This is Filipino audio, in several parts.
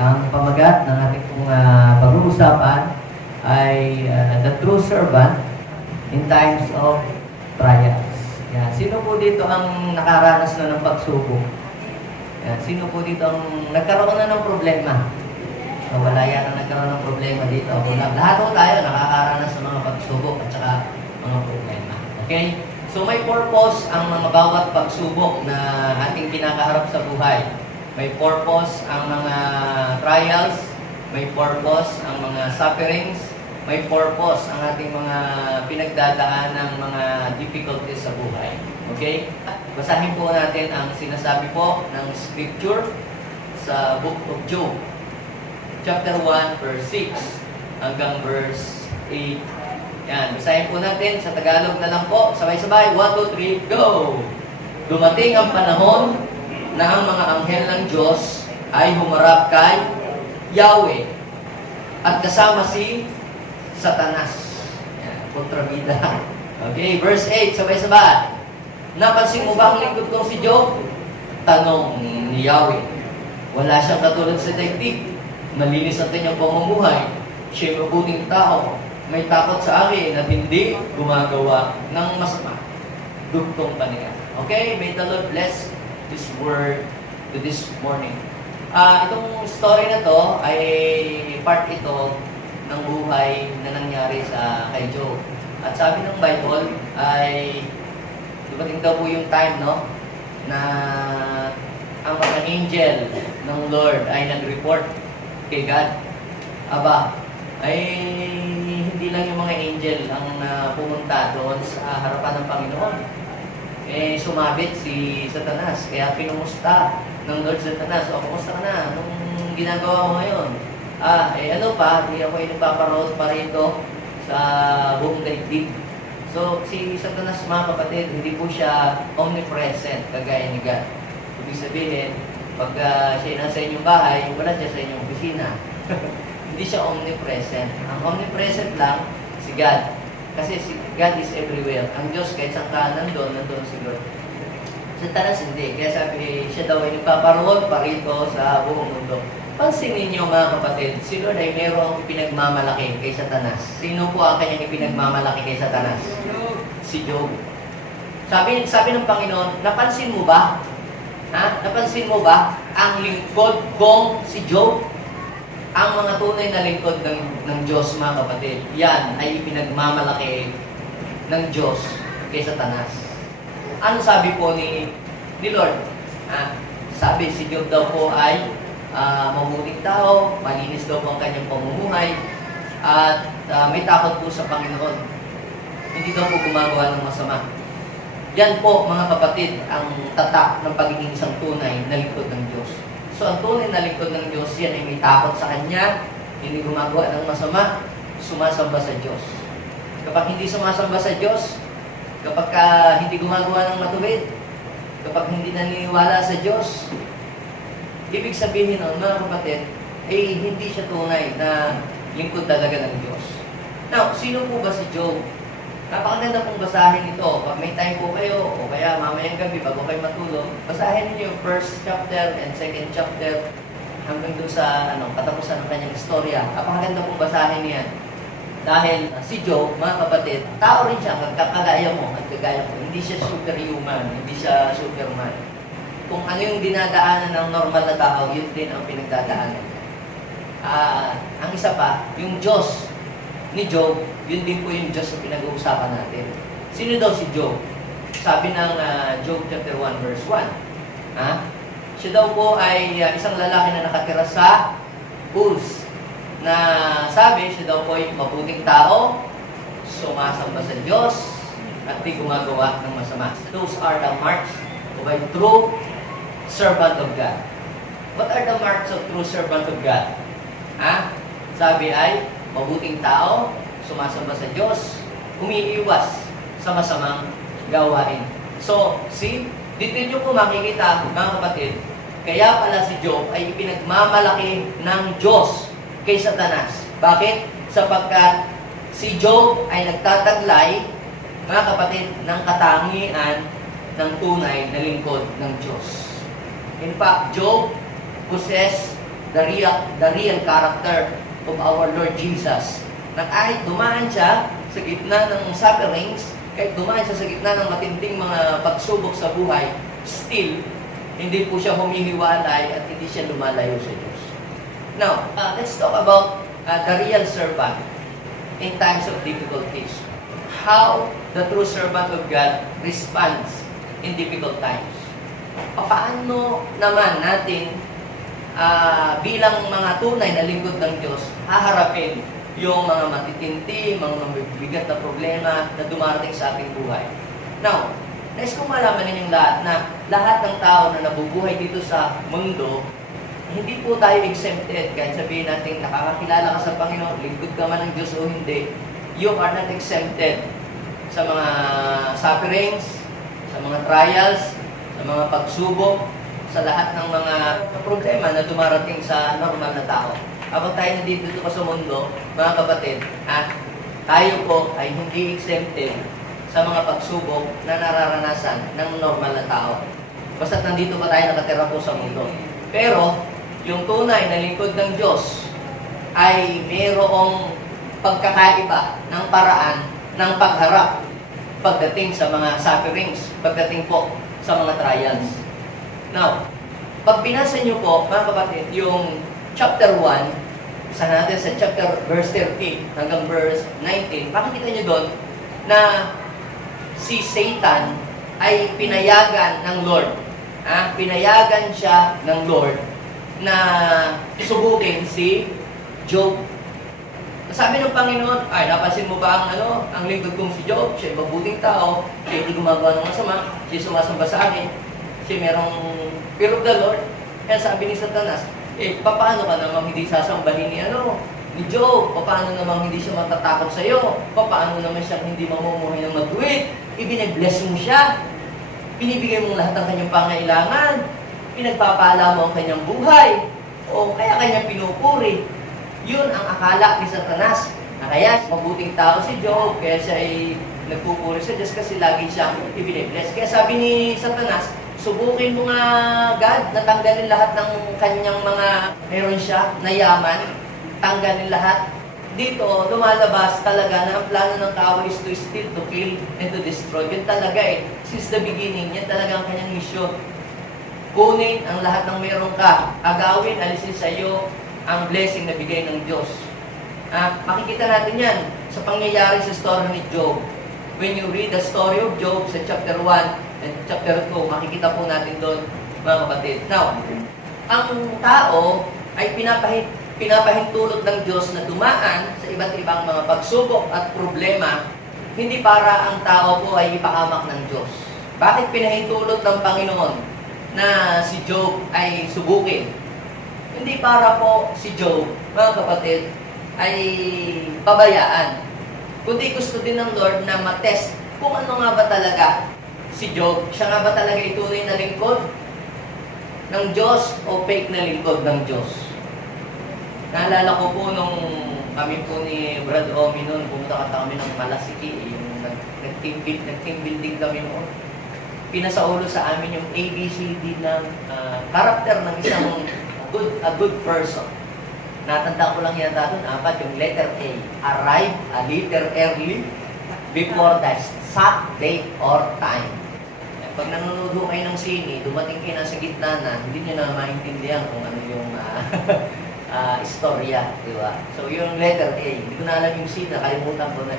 Ang pamagat ng ating pag-uusapan ay the true servant in times of trials. Yan. Sino po dito ang nakaranas na ng pagsubok? Yan. Sino po dito ang nagkaroon na ng problema? So, wala yan ang nagkaroon ng problema dito. Lahat po tayo nakakaranas ng mga pagsubok at saka mga problema. Okay? So, may purpose ang mga bawat pagsubok na ating kinakaharap sa buhay. May purpose ang mga trials, may purpose ang mga sufferings, may purpose ang ating mga pinagdadaan ng mga difficulties sa buhay. Okay? Basahin po natin ang sinasabi po ng scripture sa Book of Job. Chapter 1, verse 6 hanggang verse 8. Yan, basahin po natin sa Tagalog na lang po. Sabay-sabay, 1, 2, 3, go! Dumating ang panahon na ang mga anghel ng Diyos ay humarap kay Yahweh at kasama si Satanas. Yan, kontrabida. Okay, verse 8, sabay-sabay. Napansin mo ba ang lingkod kong si Job? Tanong ni Yahweh. Wala siyang katulad sa daigdig. Malinis ang kanyang pamumuhay. Siya'y mabuting tao. May takot sa akin at hindi gumagawa ng masama. Dugtong paninga. Okay? May the Lord bless this word to this morning. Itong story na to ay part ito ng buhay na nangyari sa kay Job. At sabi ng Bible ay dumating daw po yung time, no? Na ang mga angel ng Lord ay nag-report kay God. Aba, ay hindi lang yung mga angel ang pumunta doon sa harapan ng Panginoon. Sumabit si Satanas. Kaya pinumusta ng Lord Satanas. O, kumusta ka na? Anong ginagawa mo ngayon? Ano pa? Hindi ako ipaparoon pa rito sa buong daigdig. So, si Satanas, mga kapatid, hindi po siya omnipresent, kagaya ni God. Ibig sabihin, pag siya nasa inyong bahay, wala siya sa inyong opisina. Hindi siya omnipresent. Ang omnipresent lang, si God. Kasi si God is everywhere. Ang Diyos, kahit saan ka nandun si Lord. Satanas hindi. Kaya sabi, siya daw ay nagpaparoon pa rito sa buong mundo. Pansinin niyo mga kapatid, si Lord ay mayroong pinagmamalaki kay Satanas. Sino po ang kanyang ipinagmamalaki kay Satanas? Si Job. Sabi ng Panginoon, napansin mo ba? Napansin mo ba ang lingkod kong si Job? Ang mga tunay na lingkod ng Diyos, mga kapatid, yan ay ipinagmamalaki ng Diyos kay Satanas. Ano sabi po ni Lord? Sabi, si Job daw po ay mabuting tao, malinis daw po ang kanyang pamumuhay, at may takot po sa Panginoon. Hindi daw po gumagawa ng masama. Yan po, mga kapatid, ang tatak ng pagiging isang tunay na lingkod ng Diyos. So, ang tunay na lingkod ng Diyos, yan ay may takot sa Kanya, hindi gumagawa ng masama, sumasamba sa Diyos. Kapag hindi sumasamba sa Diyos, kapag hindi gumagawa ng matuwid, kapag hindi naniniwala sa Diyos, ibig sabihin nun, mga kapatid, hindi siya tunay na lingkod talaga ng Diyos. Now, sino po ba si Job? Napakaganda pong basahin ito. Pag may time po kayo, o kaya mamayang gabi, bago kayo matulog, basahin niyo yung first chapter and second chapter hanggang dun sa katapusan ng kanyang istorya. Napakaganda pong basahin niyan. Dahil si Job, mga kapatid, tao rin siya, kagaya mo at kagaya ko. Hindi siya superhuman, hindi siya superman. Kung ano yung dinadaanan ng normal na tao, yun din ang pinagdadaanan. Ang isa pa, yung Diyos ni Job, yun din po yung Diyos na pinag-uusapan natin. Sino daw si Job? Sabi ng Job chapter 1 verse 1. Siya daw po ay isang lalaki na nakatira sa Uz. Na sabi, siya daw po ay mabuting tao, sumasamba sa Diyos, at di gumagawa ng masama. Those are the marks of a true servant of God. What are the marks of true servant of God? Sabi ay, mabuting tao, sumasamba sa Diyos, umiiwas sa masamang gawain. So, dito nyo po makikita, mga kapatid, kaya pala si Job ay ipinagmamalaki ng Diyos kay Satanas. Bakit? Sapagkat si Job ay nagtataglay, mga kapatid, ng katangian ng tunay na lingkod ng Diyos. In fact, Job possessed the real character of our Lord Jesus. Na kahit dumaan siya sa gitna ng sufferings, kahit dumaan siya sa gitna ng matinding mga pagsubok sa buhay, still, hindi po siya humihiwalay at hindi siya lumalayo sa Diyos. Now, let's talk about the real servant in times of difficulties. How the true servant of God responds in difficult times. Paano naman natin bilang mga tunay na lingkod ng Diyos haharapin yung mga matitindi, mga mabibigat na problema na dumarating sa ating buhay. Now, nais kong malaman ninyong lahat na lahat ng tao na nabubuhay dito sa mundo, hindi po tayo exempted. Kahit sabihin natin, nakakakilala ka sa Panginoon, lingkod ka man ng Diyos o hindi, you are not exempted sa mga sufferings, sa mga trials, sa mga pagsubok, sa lahat ng mga problema na dumarating sa normal na tao. Habang tayo nandito pa sa mundo, mga kapatid, tayo po ay hindi exempted sa mga pagsubok na nararanasan ng normal na tao. Basta't nandito pa tayo nakatira po sa mundo. Pero, yung tunay na lingkod ng Diyos ay mayroong pagkakaiba ng paraan ng pagharap pagdating sa mga sufferings, pagdating po sa mga trials. Now, pag binasa niyo po, mga kapatid, yung chapter 1, isa natin sa chapter verse 13 hanggang verse 19, makikita niyo doon na si Satan ay pinayagan ng Lord. Pinayagan siya ng Lord na subukin si Job. Sabi ng Panginoon, ay, napansin mo ba ang lingkod kong si Job? Siya mabuting tao, siya hindi gumagawa ng masama, siya sumasamba sa akin, siya merong fear of the Lord. Kaya sabi ni Satanas, paano ka namang hindi sasambahin ni Job? Paano namang hindi siya matatakot sa iyo? Paano naman siya hindi mamumuhay ng matuwid? Ibine-bless mo siya. Pinibigay mo lahat ng kanyang pangailangan. Pinagpapala mo ang kanyang buhay. O kaya kanyang pinupuri. Yun ang akala ni Satanas. Kaya mabuting tao si Job, kaya siya ay nagpupuri sa Diyos kasi lagi siyang ibine-bless. Kaya sabi ni Satanas, subukin mo nga, God, na tanggalin lahat ng kanyang mga meron siya na yaman, tanggalin lahat. Dito, lumalabas talaga na ang plano ng tao is to steal, to kill, and to destroy. Yun talaga since the beginning, yan talaga ang kanyang mission. Kunin ang lahat ng meron ka, agawin, alisin sa iyo ang blessing na bigay ng Diyos. Makikita natin yan sa pangyayari sa story ni Job. When you read the story of Job sa chapter 1 and chapter 2, makikita po natin doon, mga kapatid. Now, ang tao ay pinapahintulot ng Diyos na dumaan sa iba't ibang mga pagsubok at problema, hindi para ang tao po ay ipahamak ng Diyos. Bakit pinahintulot ng Panginoon na si Job ay subukin? Hindi para po si Job, mga kapatid, ay pabayaan. Kundi gusto din ng Lord na matest kung ano nga ba talaga si Job. Siya nga ba talaga itunay na lingkod ng Diyos o fake na lingkod ng Diyos? Naalala ko po nung kami po ni Brad Omi noon, pumunta kami ng Malasiki, yung nag-team building kami noon. Pinasaulo sa amin yung ABCD ng karakter ng isang a good person. Natanda ko lang yata doon, 4, yung letter A. Arrive a little early before the exact date or time. Pag nanonood ho kayo ng sine, dumating kayo na sa gitna na, hindi nyo na maintindihan kung ano yung istorya, di ba? So, yung letter A, hindi ko na alam yung C, nakalimutan ko na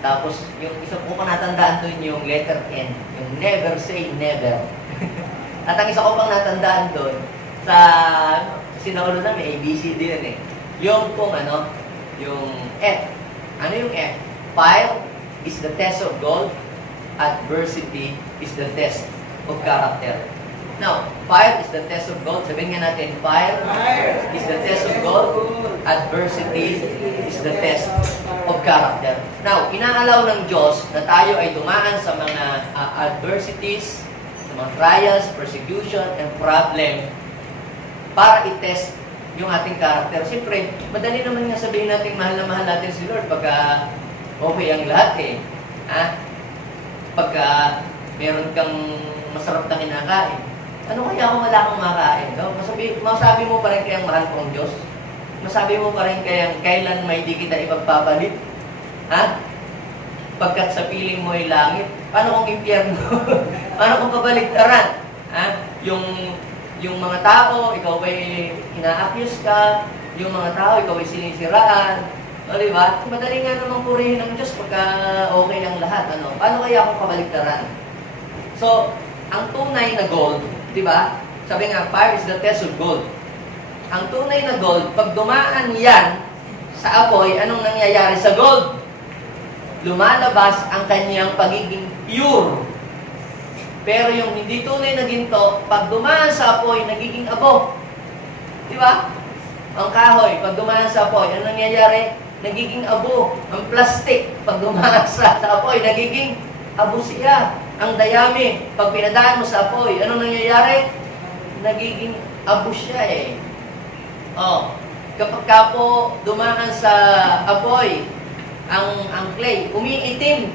Tapos, yung isa po ko natandaan doon yung letter N, yung never say never. At ang isa ko pang natandaan doon, sa sinaulo na may ABCD yun Yung pong yung F. Ano yung F? Fire is the test of gold, adversity is the test of character. Now, fire is the test of gold. Sabihin nga natin, fire is the test of gold. Adversity is the test of character. Now, inaalaw ng Diyos na tayo ay dumaan sa mga adversities, sa mga trials, persecution, and problem para i-test yung ating character. Siyempre, madali naman nga sabihin natin mahal na mahal natin si Lord pagka okay ang lahat Pagka meron kang masarap na kinakain. Ano kaya kung wala kang makain? No? Masabi mo pa rin kayang mahal ko ang Diyos? Masabi mo pa rin kayang kailan may di kita ipagpapalit? Ha? Pagkat sa piling mo ay langit. Paano kung impyerno? Paano kung kabaligtaran? Ha? Yung mga tao, ikaw ay ina-accuse ka. Yung mga tao, ikaw ay sinisiraan. O, di ba? Madali nga namang purihin ng Diyos pagka okay ang lahat. Ano? Paano kaya kung kabaligtaran? So, ang tunay na gold, di ba? Sabi nga, fire is the test of gold. Ang tunay na gold, pag dumaan yan sa apoy, anong nangyayari sa gold? Lumalabas ang kanyang pagiging pure. Pero yung hindi tunay na ginto, pag dumaan sa apoy, nagiging abo. Di ba? Ang kahoy, pag dumaan sa apoy, anong nangyayari? Nagiging abo. Ang plastic, pag dumaan sa apoy, nagiging abo siya. Ang dayami, pag pinadaan mo sa apoy, anong nangyayari? Nagiging abo siya eh. Oh, kapag ka po dumaan sa apoy, ang clay, umiitim.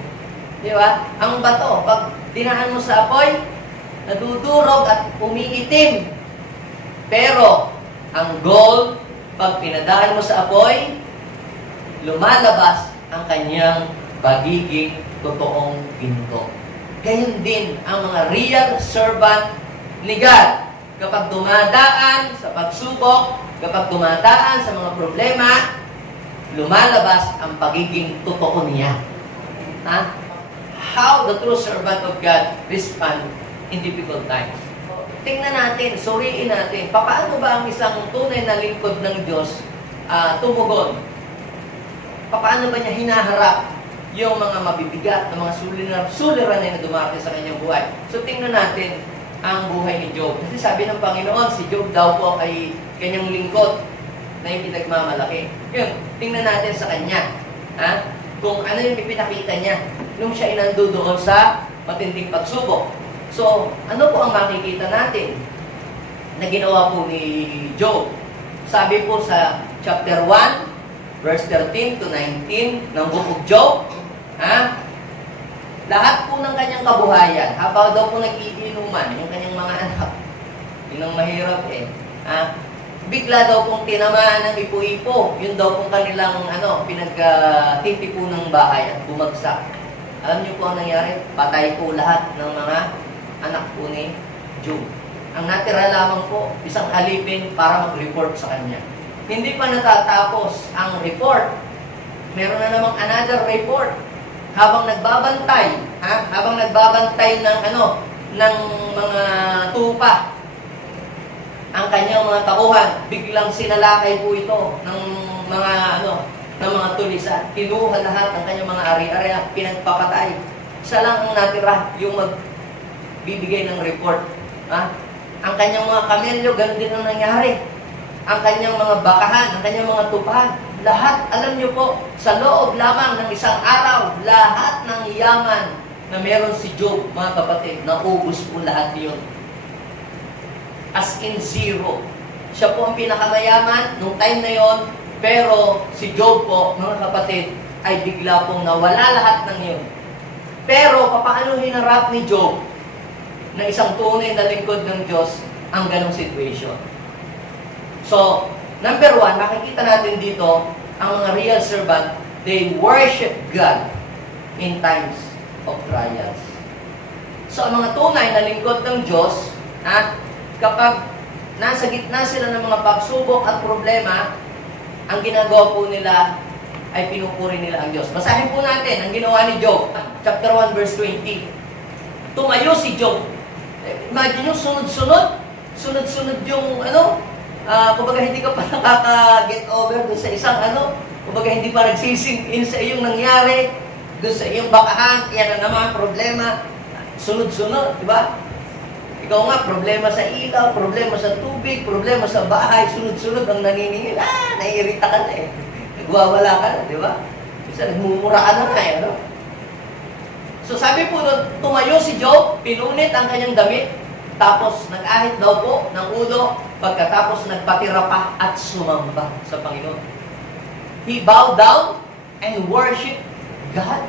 Di ba? Ang bato, pag dinaan mo sa apoy, nadudurog at umiitim. Pero, ang gold, pag pinadaan mo sa apoy, lumalabas ang kanyang pagiging totoong ginto. Gayon din ang mga real servant ni God. Kapag dumadaan sa pagsubok, kapag dumadaan sa mga problema, lumalabas ang pagiging totoo niya. Ha? How the true servant of God respond in difficult times. Tingnan natin, suriin natin, paano ba ang isang tunay na lingkod ng Diyos tumugon? Paano ba niya hinaharap yung mga mabibigat na mga suliranin na dumarating sa kanyang buhay? So tingnan natin ang buhay ni Job. Kasi sabi ng Panginoon, si Job daw po ay kanyang lingkod na yung pinagmamalaki. Yun, tingnan natin sa kanya. Ha? Kung ano yung ipinakita niya nung siya ay nandoon sa matinding pagsubok. So, ano po ang makikita natin na ginawa po ni Job? Sabi po sa chapter 1, verse 13 to 19 ng Book of Job, ha? Lahat po ng kanyang kabuhayan, habang daw po nag-iinuman, yung kanyang mga anak, yun ang mahirap eh, ha? Bigla daw pong tinamaan ng ipo-ipo, yun daw pong kanilang pinagtitipo ng bahay at bumagsak. Alam niyo po ang nangyari? Patay po lahat ng mga anak po ni Job. Ang natira lamang po, isang alipin para mag-report sa kanya. Hindi pa natatapos ang report. Meron na namang another report. Habang nagbabantay, habang nagbabantay ng ng mga tupa, ang kanyang mga tauhan, biglang sinalakay po ito ng mga tulisan. Kinuha lahat ng kanyang mga ari-ari at pinagpapatay. Isa lang ang natira, yung magbibigay ng report. Ang kanyang mga kamelyo, ganun din ang nangyari. Ang kanyang mga bakahan, ang kanyang mga tupahan, lahat, alam niyo po, sa loob lamang ng isang araw, lahat ng yaman na meron si Job, mga kapatid, naubos po lahat yun. As in zero. Siya po ang pinakamayaman nung time na yon, pero si Job po, mga kapatid, ay bigla pong nawala lahat ng yun. Pero, paano hinarap ni Job na isang tunay na lingkod ng Diyos ang ganong situation? So, number 1, makikita natin dito, ang mga real servant, they worship God in times of trials. So, ang mga tunay na lingkod ng Diyos, kapag nasa gitna sila ng mga pagsubok at problema, ang ginagawa po nila ay pinupuri nila ang Diyos. Basahin po natin ang ginawa ni Job, chapter 1, verse 20. Tumayo si Job. Imagine nyo, sunod-sunod yung kumbaga hindi ka pa nakaka-get over doon sa isang kumbaga hindi pa nagsising in sa iyong nangyari, doon sa iyong bakahan, yan na naman, problema, sunod-sunod, di ba? Ikaw nga, problema sa ilaw, problema sa tubig, problema sa bahay, sunod-sunod ang naniningil, naiirita ka na eh. Nagwawala ka na, di ba? Isa, nagmumura ka na eh, So sabi po doon, tumayo si Job, pinunit ang kanyang damit, tapos nag-ahit daw po ng ulo, pagkatapos nagpatira pa at sumamba sa Panginoon. He bowed down and worshiped God.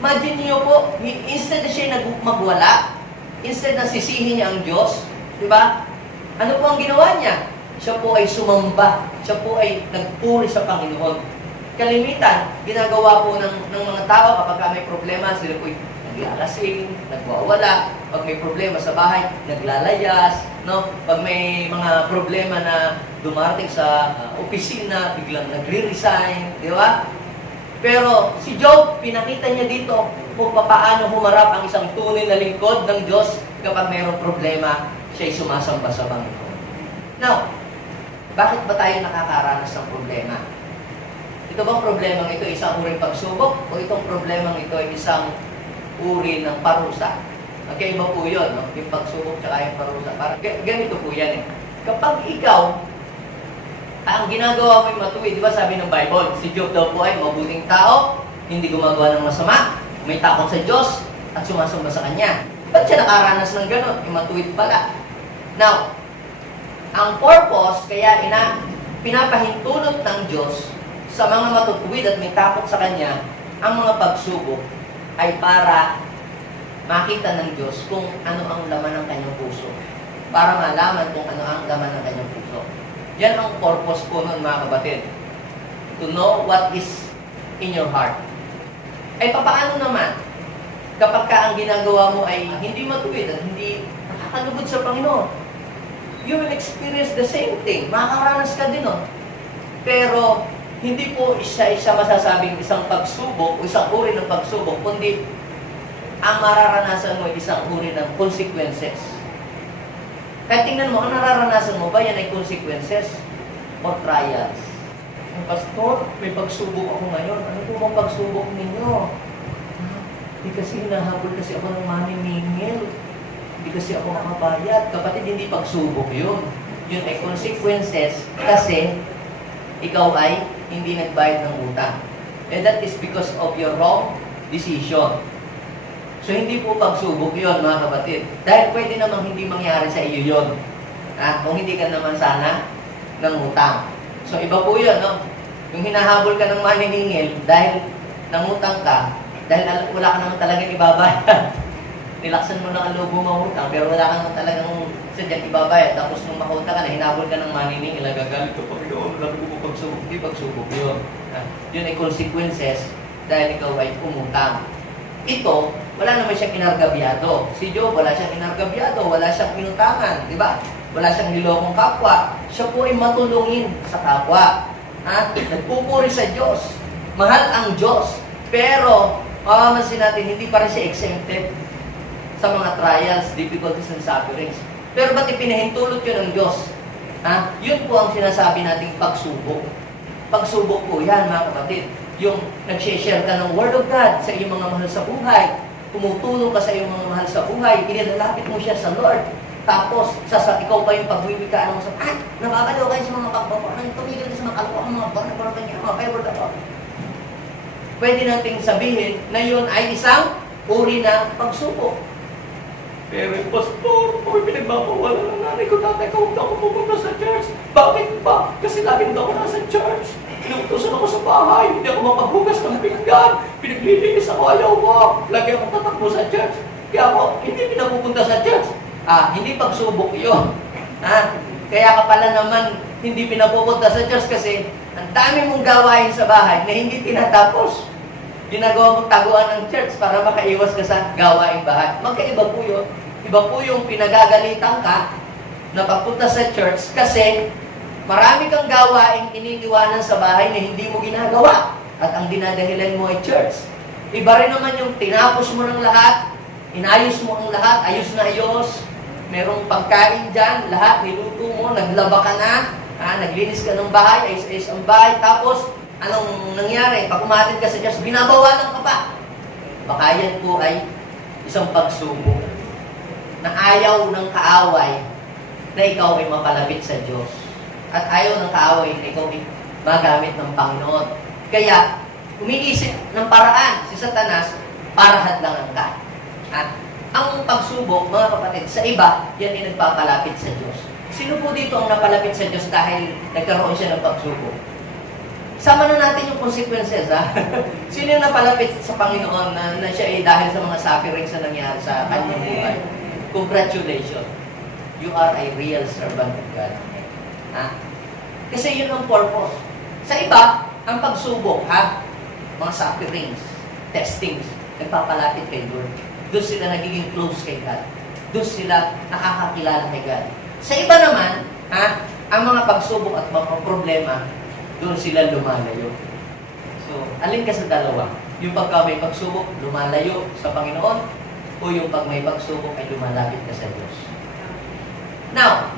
Imagine niyo po, instead na siya magwala, instead na sisihin niya ang Diyos, Diba? Ano po ang ginawa niya? Siya po ay sumamba. Siya po ay nagpuri sa Panginoon. Kalimitan, ginagawa po ng mga tao kapag may problema, sila po ay naglalasing, nagwawala. Pag may problema sa bahay, naglalayas. No? Pag may mga problema na dumarating sa opisina, biglang nagre-resign. Di ba? Pero si Job, pinakita niya dito kung paano humarap ang isang tunay na lingkod ng Diyos kapag mayroong problema, siya'y sumasamba sa Panginoon. Now, bakit ba tayo nakakaranas ng problema? Ito bang problemang ito isang uri ng pagsubok o itong problemang ito ay isang uri ng parusa? Magkaiba po yun, no? Yung pagsubok at yung parusa. Parang ganito po yan eh. Kapag ikaw, ang ginagawa mo yung matuwid, di ba sabi ng Bible, si Job daw po ay mabuting tao, hindi gumagawa ng masama, may takot sa Diyos, at sumasamba sa Kanya. Ba't siya nakaranas ng gano'n? Yung matuwid pala. Now, ang purpose, kaya pinapahintulot ng Diyos sa mga matutuwid at may takot sa Kanya, ang mga pagsubok ay para makita ng Diyos kung ano ang laman ng Kanyang puso. Para malaman kung ano ang laman ng Kanyang puso. Yan ang purpose po nun, mga kapatid. To know what is in your heart. Ay papaano naman kapag ang ginagawa mo ay hindi matuwid at hindi nakakalugod sa Panginoon? You will experience the same thing. Makakaranas ka din, no? Pero hindi po isa-isa masasabing isang pagsubok o isang uri ng pagsubok, kundi ang mararanasan mo ay isang uri ng consequences. Kaya tingnan mo, ang nararanasan mo ba yan ay consequences or trials? Pastor, may pagsubok ako ngayon. Ano po bang pagsubok ninyo? Hindi kasi hinahabol kasi ako ng maniningil. Hindi kasi ako makabayad. Kapatid, hindi pagsubok yun. Yun ay consequences kasi ikaw ay hindi nagbayad ng utang. And that is because of your wrong decision. So, hindi po pagsubok yun, mga kapatid. Dahil pwede namang hindi mangyari sa iyo yun. Kung hindi ka naman sana ng utang. So, iba po yun, no? Yung hinahabol ka ng maniningil dahil nangutang ka, dahil wala ka naman talagang ibabayad. Nilaksan mo na ang loob mo mangutang, pero wala ka naman talagang sadyang ibabayad. Tapos nung makutang ka na, hinabol ka ng maniningil, nagagalit ka, Panginoon, wala ko pagsubok. Hindi pagsubok yun. Yun ay consequences dahil ikaw ay umutang. Ito, wala naman siyang inargabyado. Si Job, wala siyang inargabyado, wala siyang inutangan, di ba? Wala siyang nilokong kapwa. Siya po ay matulungin sa kapwa. Nagpupuri sa Diyos. Mahal ang Diyos. Pero, mapapansin natin, hindi pa rin siya exempted sa mga trials, difficulties, and sufferings. Pero ba't ipinahintulot yun ng Diyos? Yun po ang sinasabi nating pagsubok. Pagsubok po yan, mga kapatid. Yung nag-share ka ng Word of God sa iyong mga mahal sa buhay, tumutulong ka sa iyong mga mahal sa buhay, pinalalapit mo siya sa Lord, tapos ikaw pa yung pagwiwikaan mo sa, nababalaw kayo sa mga pagbabaran, tumigil ka sa mga kalawang mga barang niya, mga favorite ako. Pwede nating sabihin na yun ay isang uri ng pagsubok. Pero pastor, kung pinagbabawalan ng nanay ko, tatay ko, huwag ako pupunta sa church. Bakit ba? Kasi laging daw ako nasa church. Inuutosan ako sa bahay, hindi ako mapaghugas ng pinggan, pinaglilinis ako, ayaw mo. Lagi ako tatakbo sa church. Kaya ako, hindi pinapupunta sa church. Hindi pagsubok yun. Kaya ka pala naman hindi pinapupunta sa church kasi ang dami mong gawain sa bahay na hindi tinatapos. Ginagawa mong taguan ng church para makaiwas ka sa gawaing bahay. Magkaiba po yun. Iba po yung pinagagalitan ka na pagpunta sa church kasi marami kang gawaing iniiwanan sa bahay na hindi mo ginagawa. At ang dinadahilan mo ay church. Iba rin naman yung tinapos mo ng lahat, inayos mo ang lahat, ayos na ayos, merong pagkain dyan, lahat niluto mo, naglaba ka na, naglinis ka ng bahay, ayos-ayos ang bahay, tapos anong nangyari? Pag umatin ka sa church, binabawalan ka pa. Baka yan po ay isang pagsubok na ayaw ng kaaway na ikaw ay mapalapit sa Diyos. At ayaw ng kaaway na ikaw ay magamit ng Panginoon. Kaya, umiisip ng paraan si Satanas para hadlangan ka. At ang pagsubok, mga kapatid, sa iba, yan ay nagpapalapit sa Diyos. Sino po dito ang napalapit sa Diyos dahil nagkaroon siya ng pagsubok? Sama na natin yung consequences, Sino yung napalapit sa Panginoon na siya ay dahil sa mga sufferings na nangyari sa kanyang buhay? Congratulations. you are a real servant of God. Ha? Kasi yun ang purpose. Sa iba, ang pagsubok, ha? Mga sufferings, testings, nagpapalapit kay Lord. Doon sila nagiging close kay God. Doon sila nakakakilala kay God. Sa iba naman, ha? Ang mga pagsubok at mga problema, doon sila lumalayo. So, alin ka sa dalawa? Yung pagka may pagsubok, lumalayo sa Panginoon, o yung pag may pagsubok ay lumalapit ka sa Diyos. Now,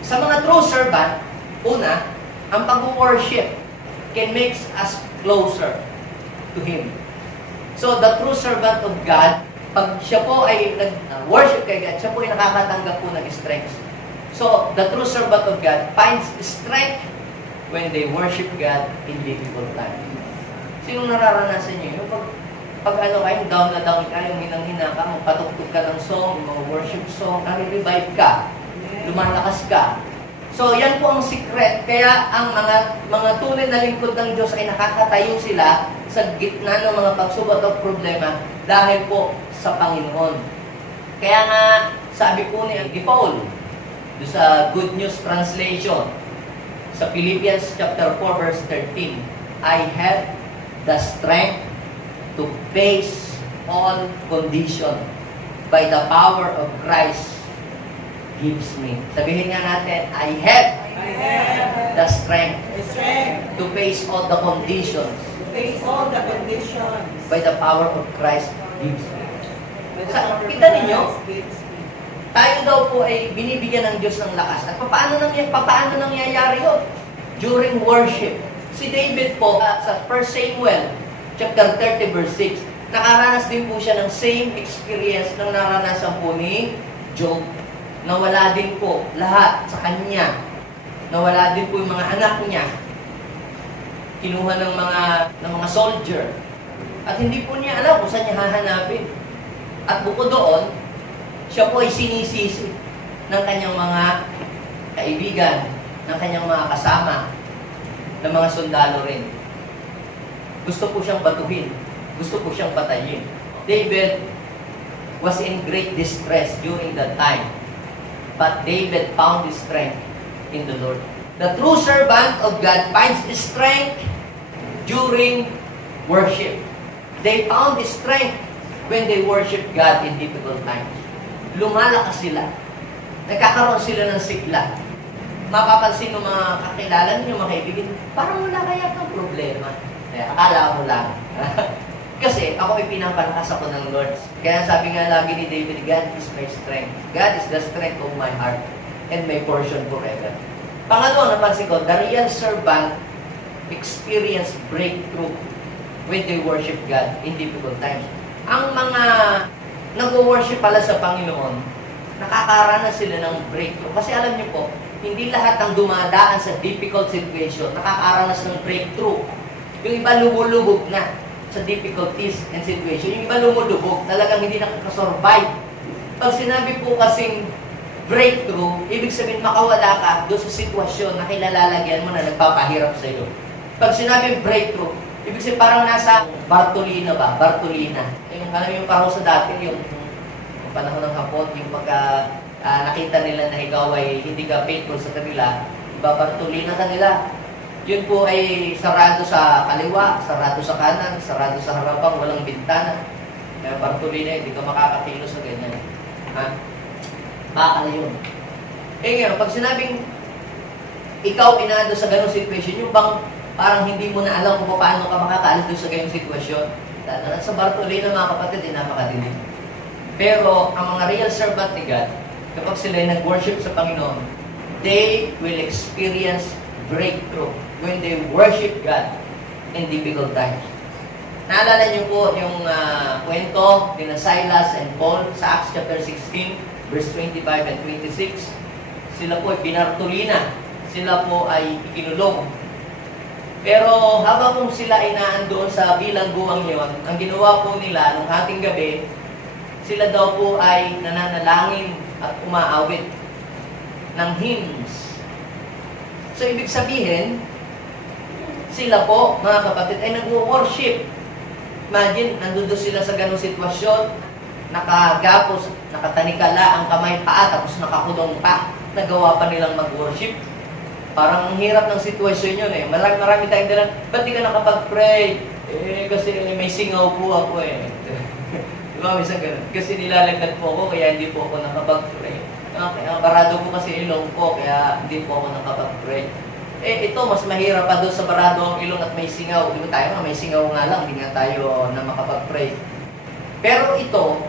sa mga true servant, una, ang pag-worship can make us closer to Him. So, the true servant of God, pag siya po ay nag-worship kay God, siya po ay nakakatanggap po ng strength. So, the true servant of God finds strength when they worship God in difficult times. Sinong nararanasan niyo? Yung pag ano kayo, down na down ka, yung hinang-hina ka, magpatugtog ka ng song, yung mga worship song, nare-revive ka, lumalakas ka. So, yan po ang secret. Kaya ang mga tunay na lingkod ng Diyos ay nakakatayo sila sa gitna ng mga pagsubok at problema dahil po sa Panginoon. Kaya nga, sabi po ni Paul, sa Good News Translation, sa Philippians chapter 4 verse 13, I have the strength to face all condition by the power of Christ gives me. Sabihin nga natin, I have the strength to face all the conditions by the power of Christ gives me. Kita ninyo, tayo daw po ay binibigyan ng Diyos ng lakas. At paano nangyayari yun? During worship. Si David po, sa 1 Samuel, chapter 30, verse 6, nakaranas din po siya ng same experience na naranasan po ni Job. Nawala din po lahat sa kanya. Nawala din po yung mga anak niya. Kinuha ng mga soldier. At hindi po niya alam kung saan niya hahanapin. At bukod doon, siya po ay sinisisi ng kanyang mga kaibigan, ng kanyang mga kasama, ng mga sundalo rin. Gusto po siyang batuhin. Gusto po siyang patayin. David was in great distress during that time. But David found his strength in the Lord. The true servant of God finds his strength during worship. They found his strength when they worship God in difficult times. Lumalakas sila. Nagkakaroon sila ng sigla. Mapapansin ng mga kakilala niyo, mga kaibigan, parang wala kaya kang problema. Akala mo lang. Kasi ako ay pinapalakas ako ng Lord. Kaya sabi nga lagi ni David, God is my strength. God is the strength of my heart and my portion forever. Pangalawa, napansin ko, the real servant experience breakthrough when they worship God in difficult times. Ang mga nag-worship pala sa Panginoon, nakakaranas sila ng breakthrough. Kasi alam niyo po, hindi lahat ng dumadaan sa difficult situation nakakaranas ng breakthrough. Yung iba lumulubog na sa difficulties and situation. Yung iba lumulubog, talagang hindi nakakasurvive. Pag sinabi po kasing breakthrough, ibig sabihin makawala ka doon sa sitwasyon na kilalalagyan mo na nagpapahirap sa iyo. Pag sinabi breakthrough, ibig sabihin parang nasa Bartolina ba? Bartolina. Yung parusa dati, yung panahon ng hapon, yung pagka nakita nila na ikaw ay hindi ka faithful sa kanila, Bartolina kanila. Yun po ay sarado sa kaliwa, sarado sa kanan, sarado sa harapan, walang bintana. Kaya Bartolina, hindi ka makakakilos sa ganyan. Ha? Bakal yun. Ngayon, pag sinabing ikaw inado sa ganong situation, yung bang parang hindi mo na alam kung paano ka makakaalis doon sa ganong sitwasyon. Sa Bartolina, mga kapatid, napakadilim. Pero ang mga real servant ni God, kapag sila ay nag-worship sa Panginoon, they will experience breakthrough when they worship God in difficult times. Naalala niyo po yung kwento ni Silas and Paul sa Acts chapter 16, verse 25 and 26. Sila po ay binartolina. Sila po ay ikinulong. Pero habang sila ay naandoon sa bilangguang yon, ang ginawa po nila nung hating gabi, sila daw po ay nananalangin at umaawit ng hymns. So, ibig sabihin, sila po, mga kapatid, ay nag-worship. Imagine, nandoon sila sa ganong sitwasyon, nakagapos nakatanikala ang kamay paa, tapos nakakulong pa, nagawa pa nilang mag-worship. Parang ang hirap ng sitwasyon yun eh. Marami tayong dalang, ba't di ka nakapag-pray? Kasi may singaw po ako eh. Diba, minsan ganun. Kasi nilalagdag po ako, kaya hindi po ako nakapag-pray. Barado po kasi ilong ko, kaya hindi po ako nakapag-pray. Ito, mas mahirap pa doon sa barado ang ilong at may singaw. Di ba tayo nga, may singaw nga lang, hindi nga tayo na makapag-pray. Pero ito,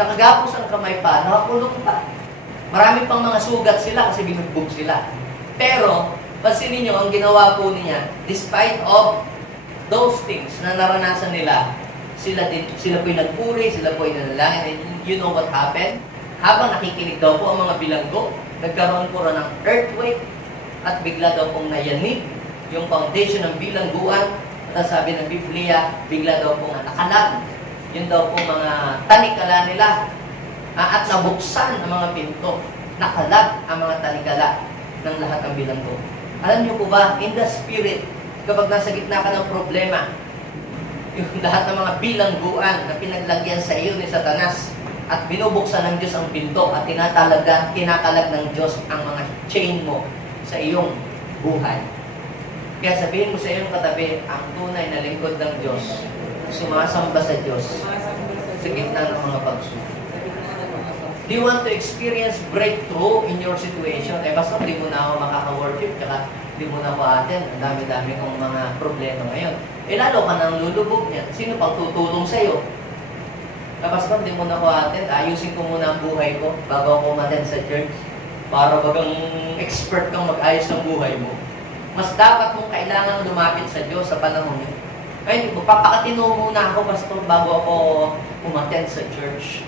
nakagapos ang kamay pa, nakakulong pa. Marami pang mga sugat sila kasi binugbog sila. Pero, pansinin nyo, ang ginawa po niya, despite of those things na naranasan nila, sila po'y nagpuri, sila po'y nanalangin. And you know what happened? Habang nakikinig daw po ang mga bilanggo, nagkaroon po ng earthquake at bigla daw pong nayanig yung foundation ng bilangguan. At sabi ng Biblia, bigla daw pong nakalag. Yun daw pong mga tanikala nila. At nabuksan ang mga pinto. Nakalag ang mga tanikala ng lahat ng bilanggo. Alam niyo po ba, in the spirit, kapag nasa gitna ka ng problema, yung lahat ng mga bilangguan na pinaglagyan sa iyo ni Satanas at binubuksan ng Diyos ang pinto at kinakalag ng Diyos ang mga chain mo sa iyong buhay. Kaya sabihin mo sa iyong katabi, ang tunay na lingkod ng Diyos, sumasamba sa Diyos sa gitna ng mga pagsubok. Do you want to experience breakthrough in your situation? Basta hindi mo na ako makaka-worship, tsaka hindi mo na ako attend. Ang dami-dami kong mga problema ngayon. Lalo ka nang lulubog niya. Sino pang tutulong sa'yo? Basta hindi mo na ako attend, ayusin ko muna ang buhay ko bago ako umattend sa church. Para bagang expert kang mag-ayos ng buhay mo. Mas dapat mong kailangan lumapit sa Diyos sa panahon yun. Ay, papakatino muna ako, pastor, bago ako umattend sa church.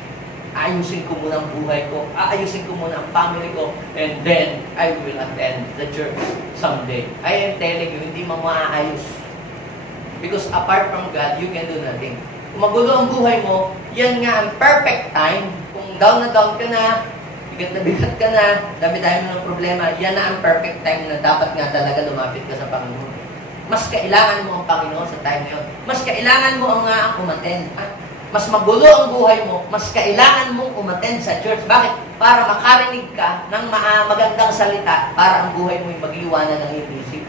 Ayusin ko muna ang buhay ko, aayusin ko muna ang family ko, and then I will attend the church someday. I am telling you, hindi mo maaayos. Because apart from God, you can do nothing. Kung magulo ang buhay mo, yan nga ang perfect time. Kung down ka na, bigat ka na, dami-dami ng problema, yan na ang perfect time na dapat nga talaga lumapit ka sa Panginoon. Mas kailangan mo ang Panginoon sa time na yun. Mas kailangan mo ang umattend. Mas magulo ang buhay mo, mas kailangan mong umattend sa church. Bakit? Para makarinig ka ng magandang salita para ang buhay mo ay magliwanan ng iyong isip.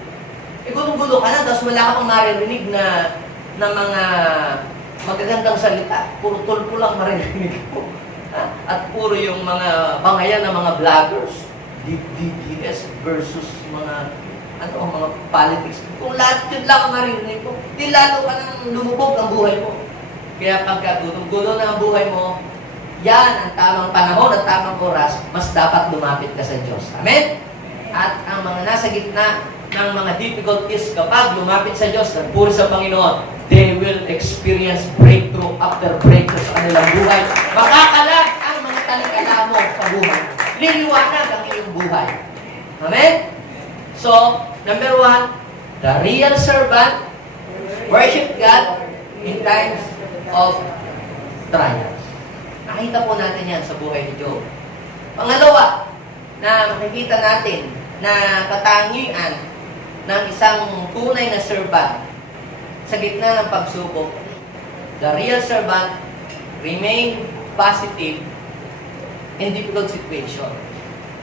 Gulong-gulo ka na, tapos wala ka pang maririnig na mga magagandang salita. Puro tulpo lang maririnig mo. At puro yung mga bangayan ng mga vloggers, DDS versus mga mga politics. Kung lahat yun lang ang maririnig mo, di lalo ka nang lumubog ang buhay mo. Kaya pagka gulong-gulo na ang buhay mo, yan ang tamang panahon at tamang oras, mas dapat lumapit ka sa Diyos. Amen? At ang mga nasa gitna ng mga difficulties, kapag lumapit sa Diyos, nagpuri sa Panginoon, they will experience breakthrough after breakthrough sa kanilang buhay. Makakalag ang mga talikala mo sa buhay. Liliwanag ang iyong buhay. Amen? So, number 1, the real servant worship God in times of trials. Nakita po natin yan sa buhay ni Job. Pangalawa, na makikita natin na katangian ng isang tunay na servant sa gitna ng pagsubok. The real servant remain positive in difficult situation.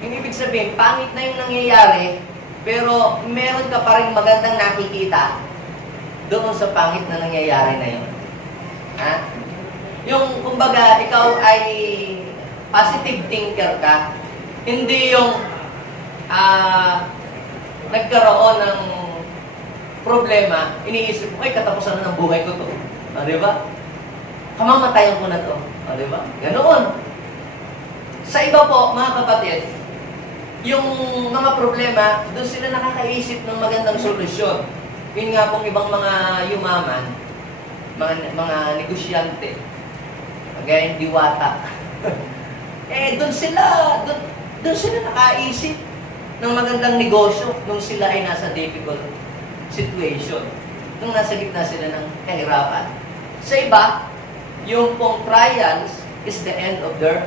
Yung ibig sabihin, pangit na yung nangyayari, pero meron ka pa rin magandang nakikita doon sa pangit na nangyayari na yun. Yung, kumbaga, ikaw ay positive thinker ka, hindi yung nagkaroon ng problema, iniisip mo, ay, katapusan na ng buhay ko to. Di ba? Kamamatayan ko na to. Di ba? Ganoon. Sa iba po, mga kapatid, yung mga problema, doon sila nakakaisip ng magandang solusyon. Yun nga pong ibang mga yumaman, mga negosyante, kagaya diwata. Doon sila nakaisip ng magandang negosyo nung sila ay nasa difficult situation. Nung nasa gitna sila ng kahirapan. Sa iba, yung pong trials is the end of their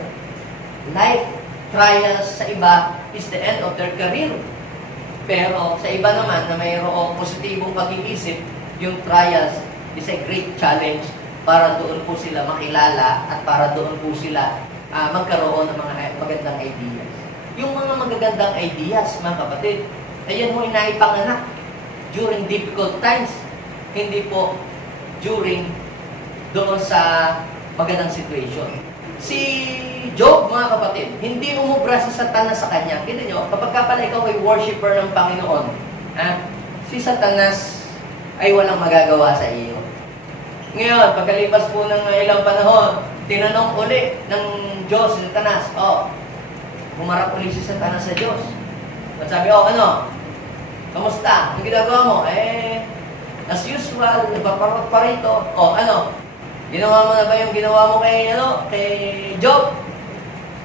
life. Trials sa iba is the end of their career. Pero sa iba naman na mayroong positibong pag-iisip, yung trials is a great challenge para doon po sila makilala at para doon po sila magkaroon ng mga magandang ideas. Yung mga magagandang ideas, mga kapatid, ayan mo inaipanganak during difficult times, hindi po during doon sa magandang situation. Si Job, mga kapatid, hindi umubra sa Satanas sa kanya. Kita nyo, kapag ka pala ikaw ay worshiper ng Panginoon, si Satanas ay walang magagawa sa iyo. Ngayon, pagkalipas po ng ilang panahon, tinanong uli ng Diyos si Satanas, humarap uli si Satanas sa Diyos. At sabi, kamusta? Ang ginagawa mo? As usual, nagpaparot pa rito. Ginawa mo na ba yung ginawa mo kay Job?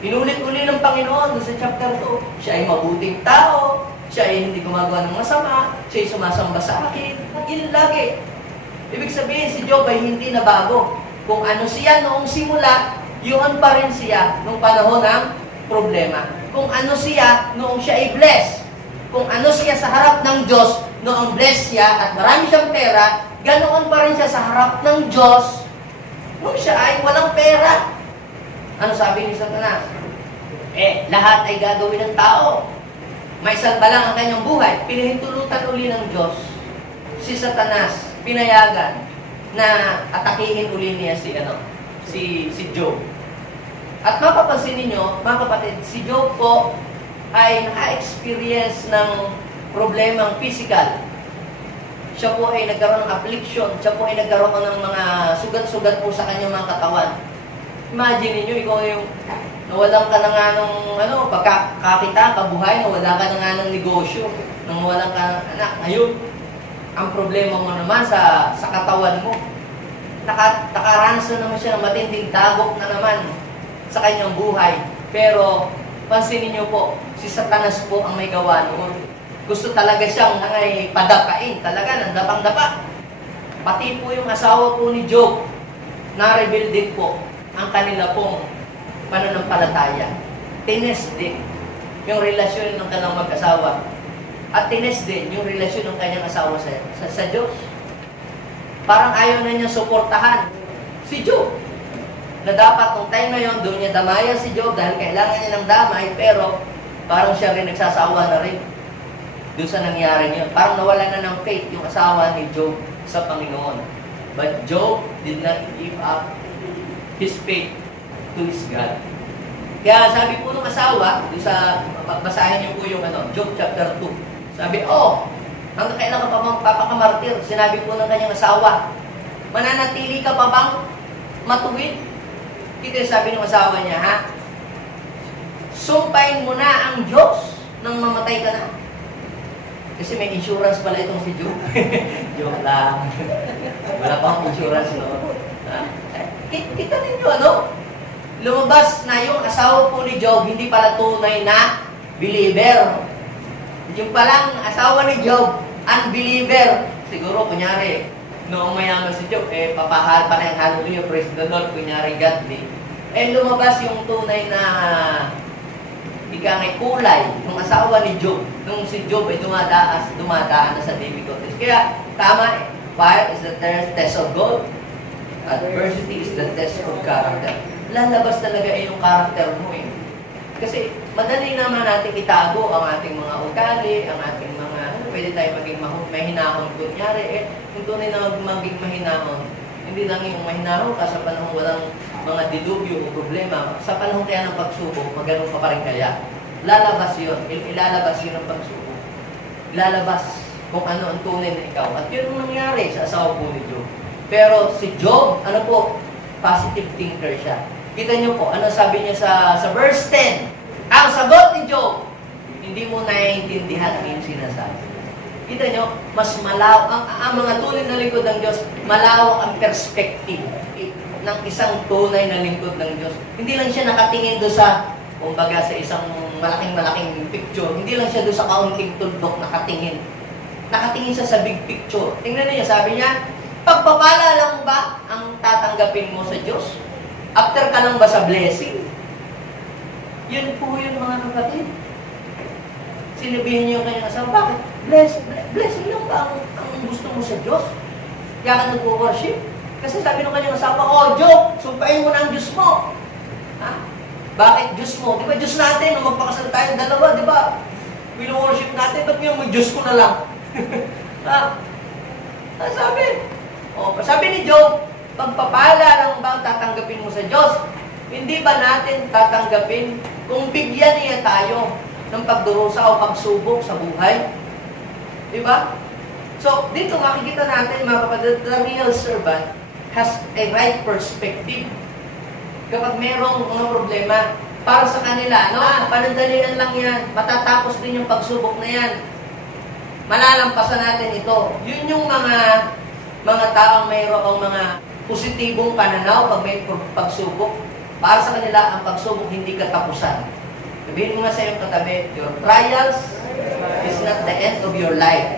Inulit-uli ng Panginoon doon sa chapter 2. Siya ay mabuting tao, siya ay hindi gumagawa ng masama, siya ay sumasamba sa akin. Yun lagi. Ibig sabihin, si Job ay hindi na bago. Kung ano siya noong simula, yun pa rin siya noong panahon ng problema. Kung ano siya noong siya ay blessed. Kung ano siya sa harap ng Diyos, noong blessed siya at marami siyang pera, ganoon pa rin siya sa harap ng Diyos nung siya ay walang pera. Ano sabi ni Satanas? Lahat ay gagawin ng tao. May salba lang ang kanyang buhay. Pinahintulutan uli ng Diyos. Si Satanas, pinayagan na atakihin uli niya si Job. At mapapansin ninyo, mga kapatid, si Job po ay naka-experience ng problemang physical. Siya po ay nagkaroon ng affliction. Siya po ay nagkaroon ng mga sugat-sugat po sa kanyang mga katawan. Imagine niyo, ikaw yung nawalan ka na nga ng pagkakakita, kabuhay, nawalan ka na nga ng negosyo, nawalan ka ng anak. Ngayon, ang problema mo naman sa katawan mo. Nakaranas na naman siya ng matinding dagok na naman sa kanyang buhay. Pero, pansinin niyo po, si Satanas po ang may gawa noon. Gusto talaga siyang padakain, talaga, nandapang-dapa. Pati po yung asawa po ni Job, na-reveal din po ang kanila pong pananampalataya. Tines din yung relasyon ng kanilang mag-asawa. At tines din yung relasyon ng kanyang asawa sa Diyos. Parang ayaw na niya suportahan si Job. Na dapat nung time na yun, doon niya damayan si Job dahil kailangan niya ng damay, pero parang siya rin nagsasawa na rin doon sa nangyari niya. Parang nawala na ng faith yung asawa ni Job sa Panginoon. But Job did not give up his faith to his God. Kaya sabi po ng asawa, doon sa, basahin niyo po yung Job chapter 2. Sabi, hanggang kailan ka pa bang papakamartir? Sinabi po ng kanyang asawa, mananatili ka pa bang matuwid? Ito yung sabi ng asawa niya, sumpain mo na ang Diyos nang mamatay ka na. Kasi may insurance pala itong si Job. Joke lang. Wala pang insurance, no? Kita ninyo, lumabas na yung asawa po ni Job, hindi pala tunay na believer. Yung palang asawa ni Job, unbeliever. Siguro, kunyari, noong mayaman si Job, papahal pa na yung hallelujah, praise the Lord, kunyari, godly. Lumabas yung tunay na ikangay kulay ng asawa ni Job, nung si Job ay dumadaan na sa difficulties. Kaya, tama fire is the test of God. Adversity is the test of character. Lalabas talaga yung character mo Kasi, madali naman natin itago ang ating mga ugali, ang ating mga, pwede tayo maging mahinahon. Kunyari, kung tunay na maging mahinahon, hindi lang yung mahinahon ka sa panahon walang mga dilubyo o problema, sa panahon kaya ng pagsubok, magano'n pa rin kaya. Lalabas yun. Ilalabas yun ang pagsubok. Ilalabas kung ano ang tunay na ikaw. At yun ang nangyari sa asawa po ni Job. Pero si Job, positive thinker siya. Kita niyo po, ano sabi niya sa verse 10? Ang sagot ni Job, hindi mo naiintindihan yung sinasabi. Kita niyo, mas malawak, ang mga tunay na lingkod ng Diyos, malawak ang perspective ng isang tunay na lingkod ng Diyos. Hindi lang siya nakatingin doon sa, kumbaga sa isang malaking picture, hindi lang siya doon sa kaunting tuldok nakatingin. Nakatingin siya sa big picture. Tingnan niyo, sabi niya, pagpapala lang ba ang tatanggapin mo sa Diyos? After ka lang ba sa blessing? Yun po yun, mga kapatid. Sinabihin niyo yung kanyang asawa, bakit? Blessing lang ba ang gusto mo sa Diyos? Kaya ka nag-worship? Kasi sabi ng kanyang asawa, Job, sumpain mo na ang Diyos mo. Bakit Diyos mo? Di ba Diyos natin, nung magpakasal tayo dalawa, di ba? Wino-worship natin, ba't ngayon mo Diyos ko na lang? Sabi. Sabi ni Job, pagpapala lang ba ang tatanggapin mo sa Diyos? Hindi ba natin tatanggapin kung bigyan niya tayo ng pagdurusa o pagsubok sa buhay? Di ba? So, dito makikita natin, mga kapatid, the real servant has a right perspective. Kapag merong mga problema, para sa kanila, panandalian lang yan, matatapos din yung pagsubok na yan. Malalampasan natin ito. Yun yung mga taong mayroong mga positibong pananaw pag may pagsubok. Para sa kanila, ang pagsubok hindi katapusan. Sabihin mo nga sa iyong katabi, your trials is not the end of your life,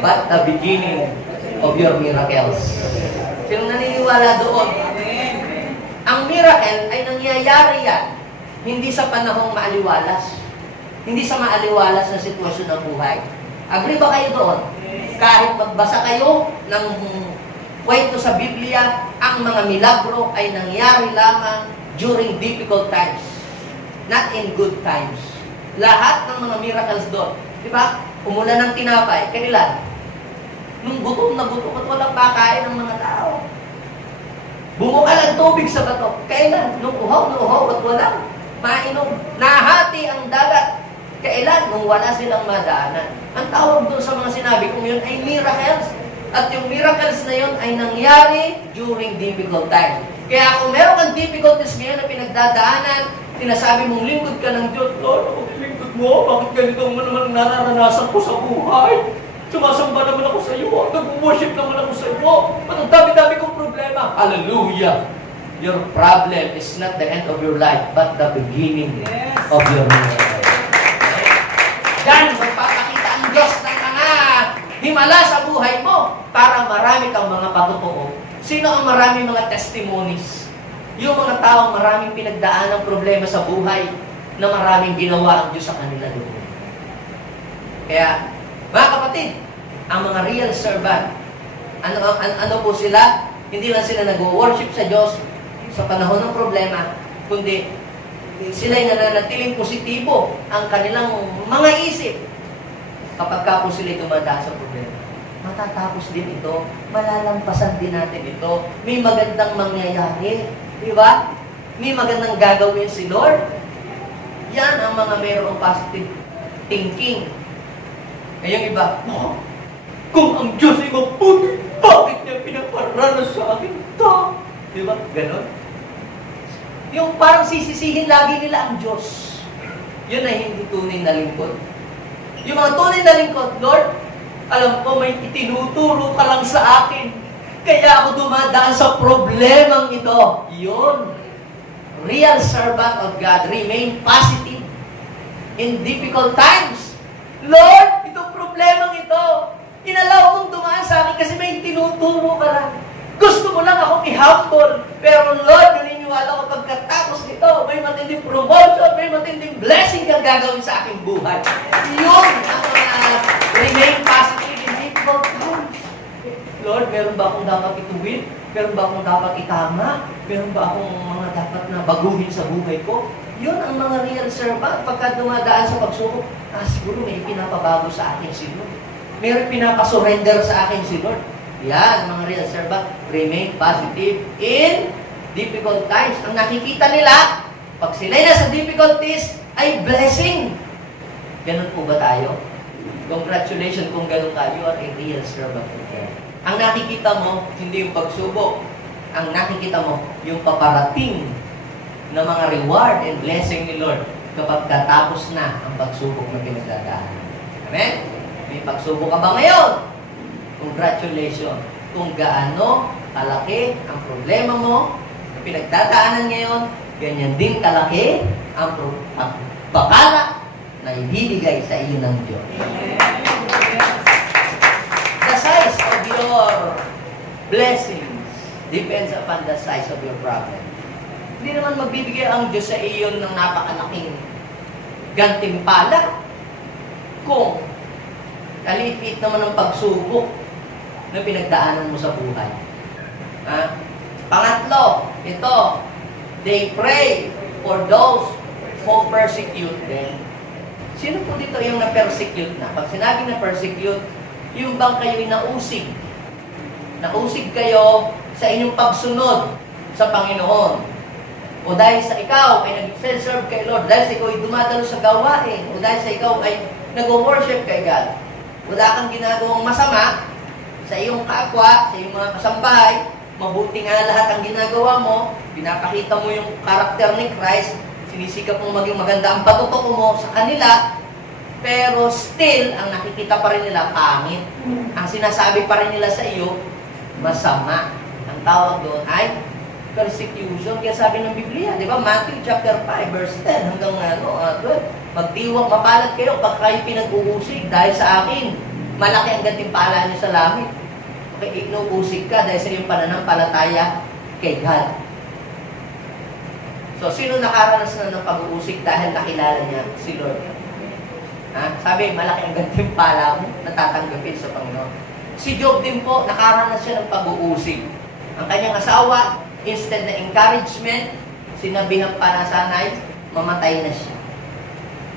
but the beginning of your miracles. Sino naniniwala doon? Ang miracle ay nangyayari yan, hindi sa panahong maaliwalas. Hindi sa maaliwalas na sitwasyon ng buhay. Agree ba kayo doon? Kahit magbasa kayo ng kwento sa Biblia, ang mga milagro ay nangyari lamang during difficult times, not in good times. Lahat ng mga miracles doon, di ba? Umulan ng tinapay, kailan? Nung gutom na gutom at walang pakain ng mga tao. Bumukal ang tubig sa bato. Kailan? Nung uhaw at walang mainom. Nahati ang dagat. Kailan? Nung wala silang madaanan. Ang tawag doon sa mga sinabi kong yun ay miracles. At yung miracles na yun ay nangyari during difficult times. Kaya kung meron kang difficulties ngayon na pinagdadaanan, sinasabi mong lingkod ka ng Diyos, Lord, ako lingkod mo, bakit ganito mo naman nararanasan ko sa buhay? Sumasamba naman ako sa iyo, nag-worship naman ako sa iyo, at ang dami-dami kong problema. Hallelujah! Your problem is not the end of your life, but the beginning of your life. Yan, magpapakita ang Diyos ng mga himala sa buhay mo para marami kang mga patotoo. Sino ang marami mga testimonies? Yung mga taong maraming pinagdaan ng problema sa buhay na maraming ginawa ang Diyos sa kanila doon. Kaya, mga kapatid, ang mga real servant, ano po sila? Hindi lang sila nag-worship sa Diyos sa panahon ng problema, kundi sila'y nananatiling positibo ang kanilang mga isip kapag ka po sila'y dumadaan sa problema. Matatapos din ito, malalampasan din natin ito, may magandang mangyayari, di ba? May magandang gagawin si Lord. Yan ang mga mayroong positive thinking. Ngayong iba, kung ang Diyos ay mabuti, bakit niya pinaparanas sa akin ito? Di ba? Ganon. Yung parang sisisihin lagi nila ang Diyos. Yun ay hindi tunay na lingkod. Yung mga tunay na lingkod, Lord, alam ko may itinuturo ka lang sa akin. Kaya ako dumadaan sa problemang ito. Yun. Real servant of God. Remain positive in difficult times. Lord, itong problemang ito, inalaw mong dumaan sa akin kasi may tinuturo ka lang. Gusto mo lang akong i-humble. Pero Lord, naniniwala ko pagkatapos nito, may matinding promotion, may matinding blessing kang gagawin sa aking buhay. Yun ang remain positive in difficult times. Lord, meron ba akong dapat ituwid? Meron ba akong dapat itama? Meron ba akong mga dapat na baguhin sa buhay ko? Yun ang mga real servant. Pagka dumadaan sa pagsubok, siguro may pinapabago sa akin si Lord. Meron pinapasurrender sa akin si Lord. Yan, mga real servant. Remain positive in difficult times. Ang nakikita nila, pag sila'y nasa difficulties, ay blessing. Ganun po ba tayo? Congratulations kung ganun tayo. You are a real servant of God. Ang nakikita mo, hindi yung pagsubok. Ang nakikita mo, yung paparating na mga reward and blessing ni Lord kapag katapos na ang pagsubok na pinagdadaanan. Amen? May pagsubok ka ba ngayon? Congratulations. Kung gaano kalaki ang problema mo na pinagdadaanan ngayon, ganyan din kalaki ang bakala na ibibigay sa iyo ng Diyos. The size of your blessings depends upon the size of your problem. Hindi naman magbibigay ang Diyos sa iyo ng napakalaking gantimpala kung kaliit naman ang pagsubok na pinagdaanan mo sa buhay. Pangatlo, ito, they pray for those who persecute them. Sino po dito yung na-persecute na? Pag sinabi na persecute, yung bang kayo'y nausig? Nausig kayo sa inyong pagsunod sa Panginoon. O dahil sa ikaw ay nag-serve kay Lord, dahil sa ikaw ay dumadalo sa gawain, o dahil sa ikaw ay nag-worship kay God. Wala kang ginagawang masama sa iyong kapwa, sa iyong mga kasambahay, mabuti nga lahat ang ginagawa mo, pinapakita mo yung karakter ni Christ, sinisikap mong maging maganda ang patutuko mo sa kanila, pero still, ang nakikita pa rin nila, pangit. Ang sinasabi pa rin nila sa iyo, masama. Ang tawag doon ay persecution. Kaya sabi ng Biblia, di ba? Matthew chapter 5, verse 10 hanggang 12. Magdiwang, mapalad kayo pag kayo pinag-uusig dahil sa akin. Malaki ang gantimpala niyo sa langit. Okay, inuusig ka dahil sa iyong pananampalataya kay God. So, sino nakaranas na ng pag-uusig dahil nakilala niya si Lord? Ha? Sabi, malaki ang gantimpala mo, natatanggapin sa Panginoon. Si Job din po, nakaranas siya ng pag-uusig. Ang kanyang asawa, instead na encouragement, sinabihan pa na sana'y mamatay na siya.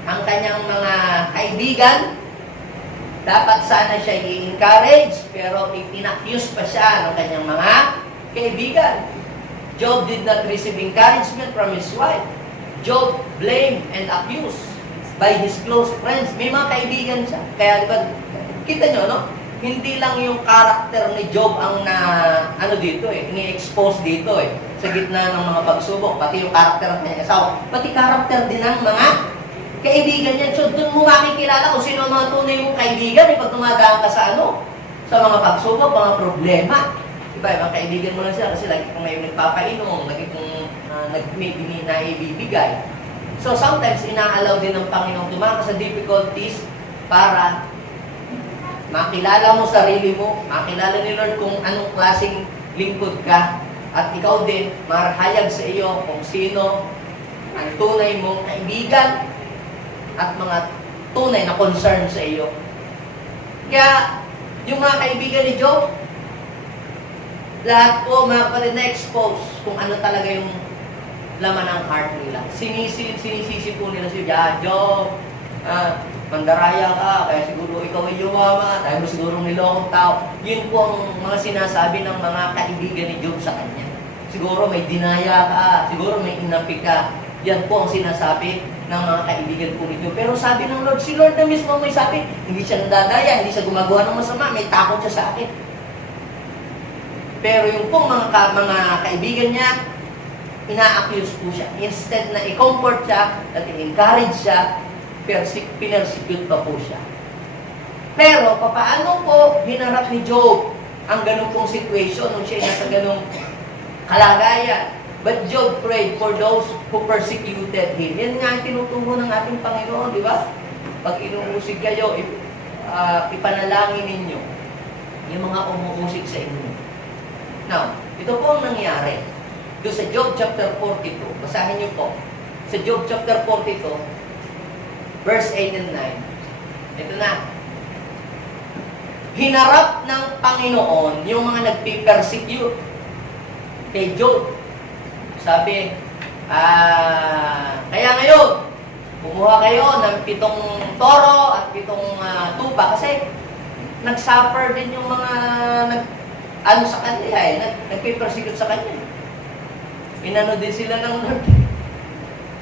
Ang kanyang mga kaibigan, dapat sana siya i-encourage, pero in-accuse pa siya ng kanyang mga kaibigan. Job did not receive encouragement from his wife. Job blamed and accused by his close friends. May mga kaibigan siya. Kaya, di ba, kita nyo, no? Hindi lang yung karakter ni Job ang dito ini-expose dito sa gitna ng mga pagsubok, pati yung karakter ng kanyang asawa, pati karakter din ng mga kaibigan niya. So, doon mo makikilala kung sino ang mga tunay mong kaibigan pag dumadaan ka sa sa mga pagsubok, mga problema. Diba, mga kaibigan mo lang sila kasi lagi kung may nagpapainom, lagi kung may naibibigay. So, sometimes, inaalaw din ng Panginoon dumaka sa difficulties para makilala mo sarili mo, makilala ni Lord kung anong klaseng lingkod ka, at ikaw din, marahayag sa iyo kung sino ang tunay mong kaibigan at mga tunay na concern sa iyo. Kaya, yung mga kaibigan ni Job, lahat po, mga kapatid, na-expose kung ano talaga yung laman ng heart nila. Sinisisi po nila siya, Job, mandaraya ka, kaya siguro ikaw ay yumaman, dahil mo siguro nilokong tao. Yun po ang mga sinasabi ng mga kaibigan ni Job sa kanya. Siguro may dinaya ka, siguro may inapi ka. Yan po ang sinasabi ng mga kaibigan po ni Job. Pero sabi ng Lord, si Lord na mismo may sabi, hindi siya nadadaya, hindi siya gumagawa ng masama, may takot siya sa akin. Pero yung pong mga kaibigan niya, ina-accuse po siya. Instead na i-comfort siya, at i-encourage siya, pinersecute pa po siya. Pero, papaano po hinarap ni Job ang ganung pong situation nung siya nasa ganung kalagayan? But Job prayed for those who persecuted him. Yan nga ang tinuturo ng ating Panginoon, di ba? Pag inuusig kayo, ipanalangin ninyo yung mga umuusig sa inyo. Now, ito po ang nangyari. Doon sa Job chapter 42, basahin niyo po. Sa Job chapter 42, verse 8 and 9. Ito na. Hinarap ng Panginoon yung mga nagpipersecute kay Job. Sabi, kaya ngayon, kumuha kayo ng 7 toro at 7 tupa kasi nag-suffer din yung mga sa kanya nagpipersecute sa kanya. Inano din sila ng Lord.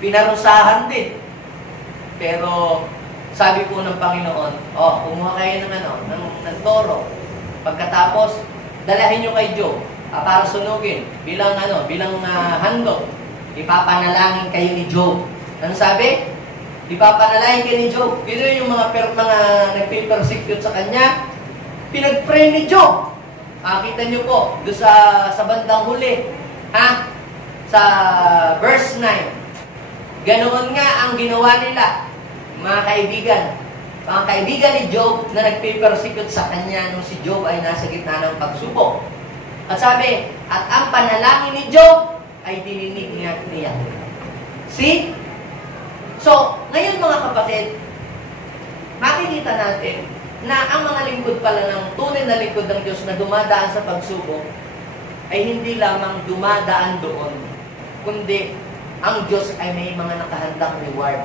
Pinarusahan din. Pero, sabi po ng Panginoon, kumuha kayo ng toro. Pagkatapos, dalahin nyo kay Job para sunugin bilang handog. Ipapanalangin kayo ni Job. Ano sabi? Ipapanalangin kayo ni Job. Pero yung mga nagpipersecute sa kanya, pinag-pray ni Job. Kita nyo po, doon sa bandang huli. Sa verse 9. Ganoon nga ang ginawa nila, mga kaibigan ni Job na nagpipersecute sa kanya nung si Job ay nasa gitna ng pagsubok. At sabi, at ang panalangin ni Job ay dininig niya. See? So, ngayon mga kapatid, makikita natin na ang mga lingkod pala ng tunay na lingkod ng Diyos na dumadaan sa pagsubok ay hindi lamang dumadaan doon, kundi ang Diyos ay may mga nakahandang reward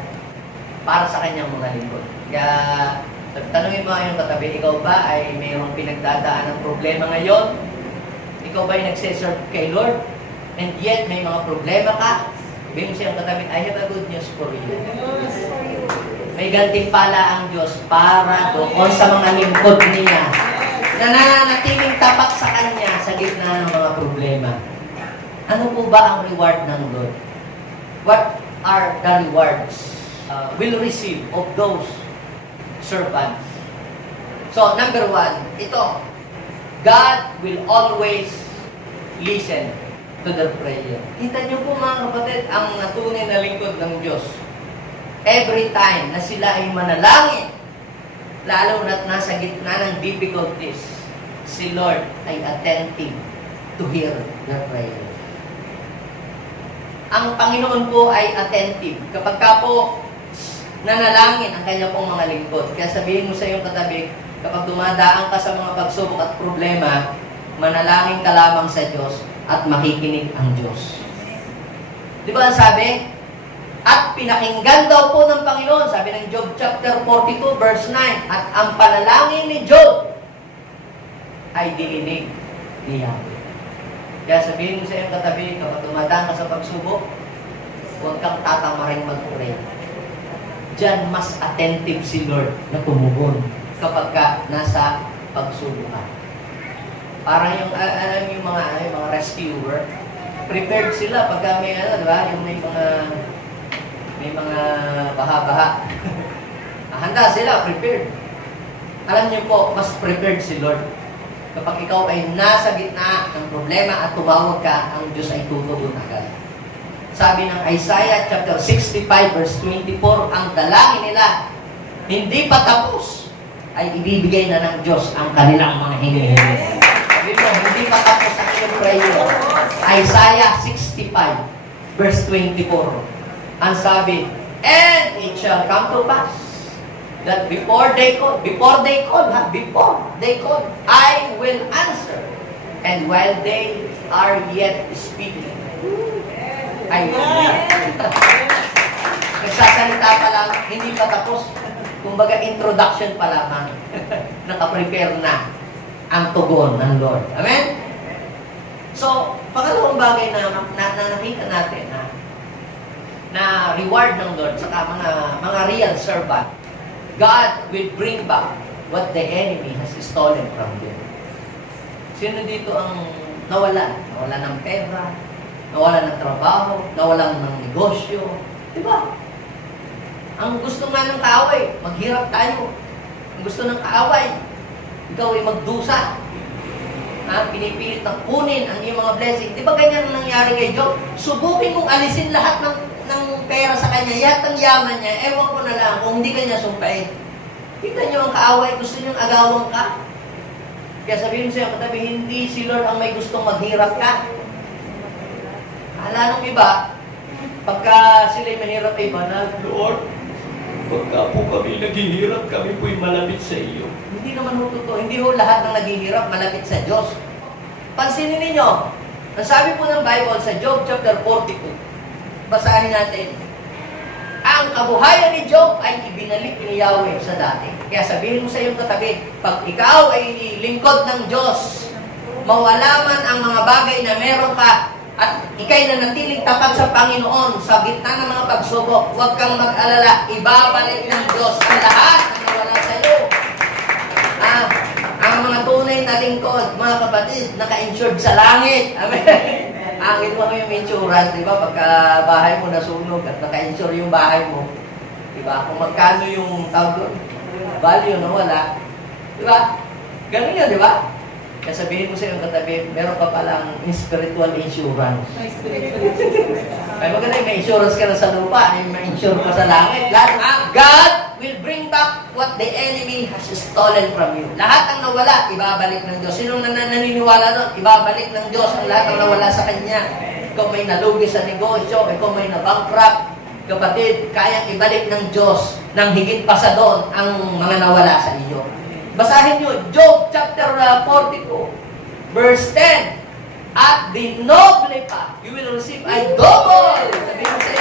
para sa kanyang mga lingkod. Kaya, tanungin mo yung katabi, ikaw ba ay mayroong pinagdadaan ng problema ngayon? Ikaw ba ay nagsiserve kay Lord? And yet, may mga problema ka? Sabihin mo siyang katabi, I have a good news for you. May gantimpala ang Diyos para doon sa mga lingkod niya na nananatiling tapat sa Kanya sa gitna ng mga problema. Ano po ba ang reward ng Lord? What are the rewards will receive of those servants? So, number 1, ito. God will always listen to their prayer. Kita niyo po mga kapatid, ang natunay na lingkod ng Diyos. Every time na sila ay manalangin, lalo na't nasa gitna ng difficulties, si Lord ay attentive to hear their prayer. Ang Panginoon po ay attentive. Kapag ka po nanalangin ang kanya pong mga lingkod, kaya sabihin mo sa iyong katabi, kapag dumadaan ka sa mga pagsubok at problema, manalangin ka lamang sa Diyos at makikinig ang Diyos. Di ba ang sabi? At pinakinggan daw po ng Panginoon, sabi ng Job chapter 42 verse 9, at ang panalangin ni Job ay dininig ni Yahweh. Kaya sabihin mo sa iyong katabi, kapag dumadaan ka sa pagsubok, huwag kang tatamaring mag-pray. Diyan mas attentive si Lord na tumugon kapag ka nasa pagsubok ka. Parang yung, yung mga rescuer, prepared sila pagka may di ba? Yung may mga baha-baha. Handa sila, prepared. Alam niyo po, mas prepared si Lord. Kapag ikaw ay nasa gitna ng problema at tumawag ka, ang Diyos ay tutugon agad. Sabi ng Isaiah chapter 65 verse 24, ang dalangin nila, hindi pa tapos, ay ibibigay na ng Diyos ang kanilang mga hinihingi. Sabi mo, hindi pa tapos ang iyong prayer. Isaiah 65 verse 24. Ang sabi, and it shall come to pass that before they call, I will answer. And while they are yet speaking, I will hear. Nagsasalita pa lang, hindi pa tapos. Kumbaga, introduction pa lamang. Nakaprepare na ang tugon ng Lord. Amen? So, pangalawang bagay na nakita natin na reward ng Lord sa mga real servant, God will bring back what the enemy has stolen from them. Sino dito ang nawalan? Nawalan ng pera, nawalan ng trabaho, nawalan ng negosyo. Diba? Ang gusto nga ng kaaway, maghirap tayo. Ang gusto ng kaaway, ikaw ay magdusa. Pinipilit na kunin ang iyong mga blessing. Di ba ganyan ang nangyari kay Job? Subukin mong alisin lahat ng pera sa kanya, lahat ng yaman niya, ewan ko na lang kung hindi kanya sumpain. Kita niyo ang kaaway, gusto niyong agawang ka. Kaya sabihin siya, katabi, hindi si Lord ang may gustong maghirap ka. Hala nung iba, pagka sila'y mahirap ay banal, Lord, pagka po kami naghihirap, kami po'y malapit sa iyo. Hindi naman ho totoo. Hindi ho lahat ng naghihirap malapit sa Diyos. Pansinin ninyo, ang sabi po ng Bible sa Job chapter 42, basahin natin. Ang kabuhayan ni Job ay ibinalik ni Yahweh sa dati. Kaya sabihin mo sa iyong katabi, pag ikaw ay lingkod ng Diyos, mawala man ang mga bagay na meron ka, at ikay na natiling tapat sa Panginoon sa gitna ng mga pagsubok, huwag kang mag-alala, ibabalik ng Diyos ang lahat na nawala sa iyo. Ang mga tunay na lingkod, mga kapatid, naka-insured sa langit. Amen. Angin mo yung insurance, di ba? Pagka bahay mo nasunog at naka-insure yung bahay mo, di ba? Kung magkano yung tawag doon, value na wala, di ba? Ganun yun, di ba? Kaya sabihin mo sa iyong katabi, meron ka palang spiritual insurance. Ay maganda may insurance ka na sa lupa, may insure ka sa langit. God will bring back what the enemy has stolen from you. Lahat ang nawala, ibabalik ng Diyos. Sinong naniniwala doon? Ibabalik ng Diyos ang lahat ang nawala sa Kanya. Ikaw may nalugi sa negosyo, ikaw may nabankrupt, kapatid, kayang ibalik ng Diyos nang higit pa sa doon ang mga nawala sa iyo. Basahin nyo, Job chapter 42, verse 10. At the noble pa, you will receive a double. Sabihin mo sa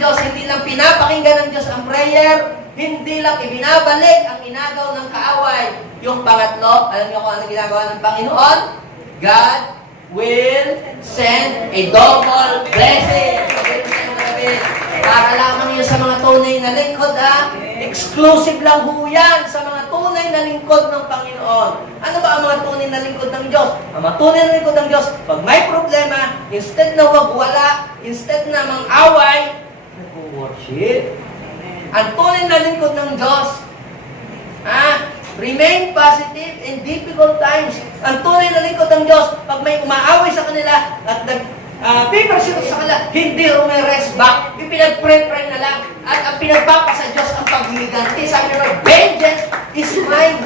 Diyos, hindi lang pinapakinggan ng Diyos ang prayer, hindi lang ibinabalik ang inagaw ng kaaway. Yung pangatlo, alam niyo kung ano ginagawa ng Panginoon? God will send a double blessing. Para lamang yun sa mga tunay na lingkod, ha? Exclusive lang ho yan sa mga tunay na lingkod ng Panginoon. Ano ba ang mga tunay na lingkod ng Diyos? Ang mga tunay na lingkod ng Diyos, pag may problema, instead na wagwala, instead na mang-away, nag-worship. Ang tunay na lingkod ng Diyos, remain positive in difficult times. Ang tunay na lingkod ng Diyos, pag may umaaway sa kanila at nag-papersuit sa kanila, hindi rumirest back. Ipinag-pray-pray na lang. At ang pinagpapa sa Diyos ang pagliganti. Sabi naman, vengeance is mine.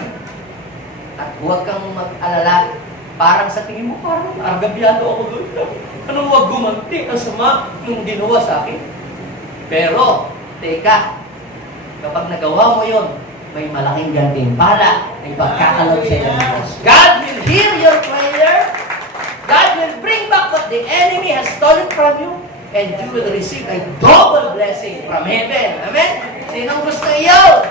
At huwag kang mag-alala. Parang sa tingin mo, parang argabyado ako doon. Anong huwag gumanti? Ang sama nung ginawa sa akin. Pero, teka, kapag nagawa mo yun, may malaking gantimpala na ipagkakalog sa iyo. God will hear your prayer. God will bring back what the enemy has stolen from you, and you will receive a double blessing from heaven. Amen? Sinong gusto iyo?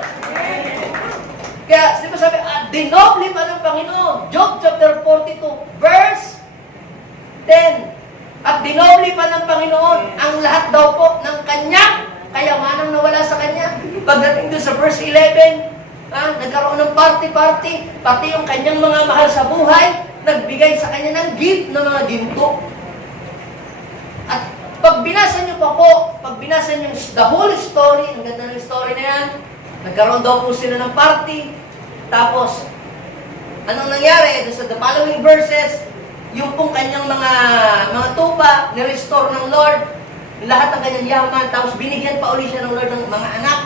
Kaya, di ba sabi, dinoble pa ng Panginoon. Job chapter 42, verse 10. At dinoble pa ng Panginoon ang lahat daw po ng kanyang kayamanang nawala sa kanya. Pagdating doon sa verse 11, nagkaroon ng party-party, pati yung kanyang mga mahal sa buhay, nagbigay sa kanya ng gift ng mga ginto. At pag binasa niyo pa po, pag binasa niyo the whole story, ang ganda ng story na yan, nagkaroon daw po sila ng party, tapos, anong nangyari? Sa the following verses, yung pong kanyang mga tupa, ni-restore ng Lord, lahat ng kanyang yaman, tapos binigyan pa uli siya ng Lord ng mga anak.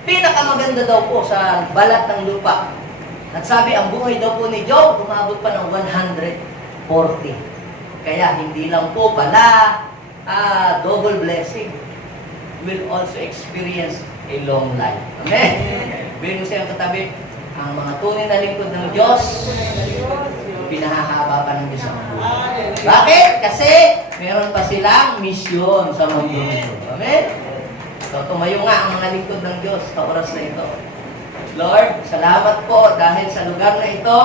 Pinakamaganda daw po sa balat ng lupa. At sabi, ang buhay daw po ni Job, umabot pa ng 140. Kaya hindi lang po pala double blessing. Will also experience a long life. Amen? Bigyan mo siya ang katabi, ang mga tunay na lingkod ng Diyos, pinahahaba pa ng Diyos ang buhay. Bakit? Kasi meron pa silang misyon sa mundo nito. Amen? So, tumayo nga ang mga lingkod ng Diyos sa oras na ito. Lord, salamat po dahil sa lugar na ito,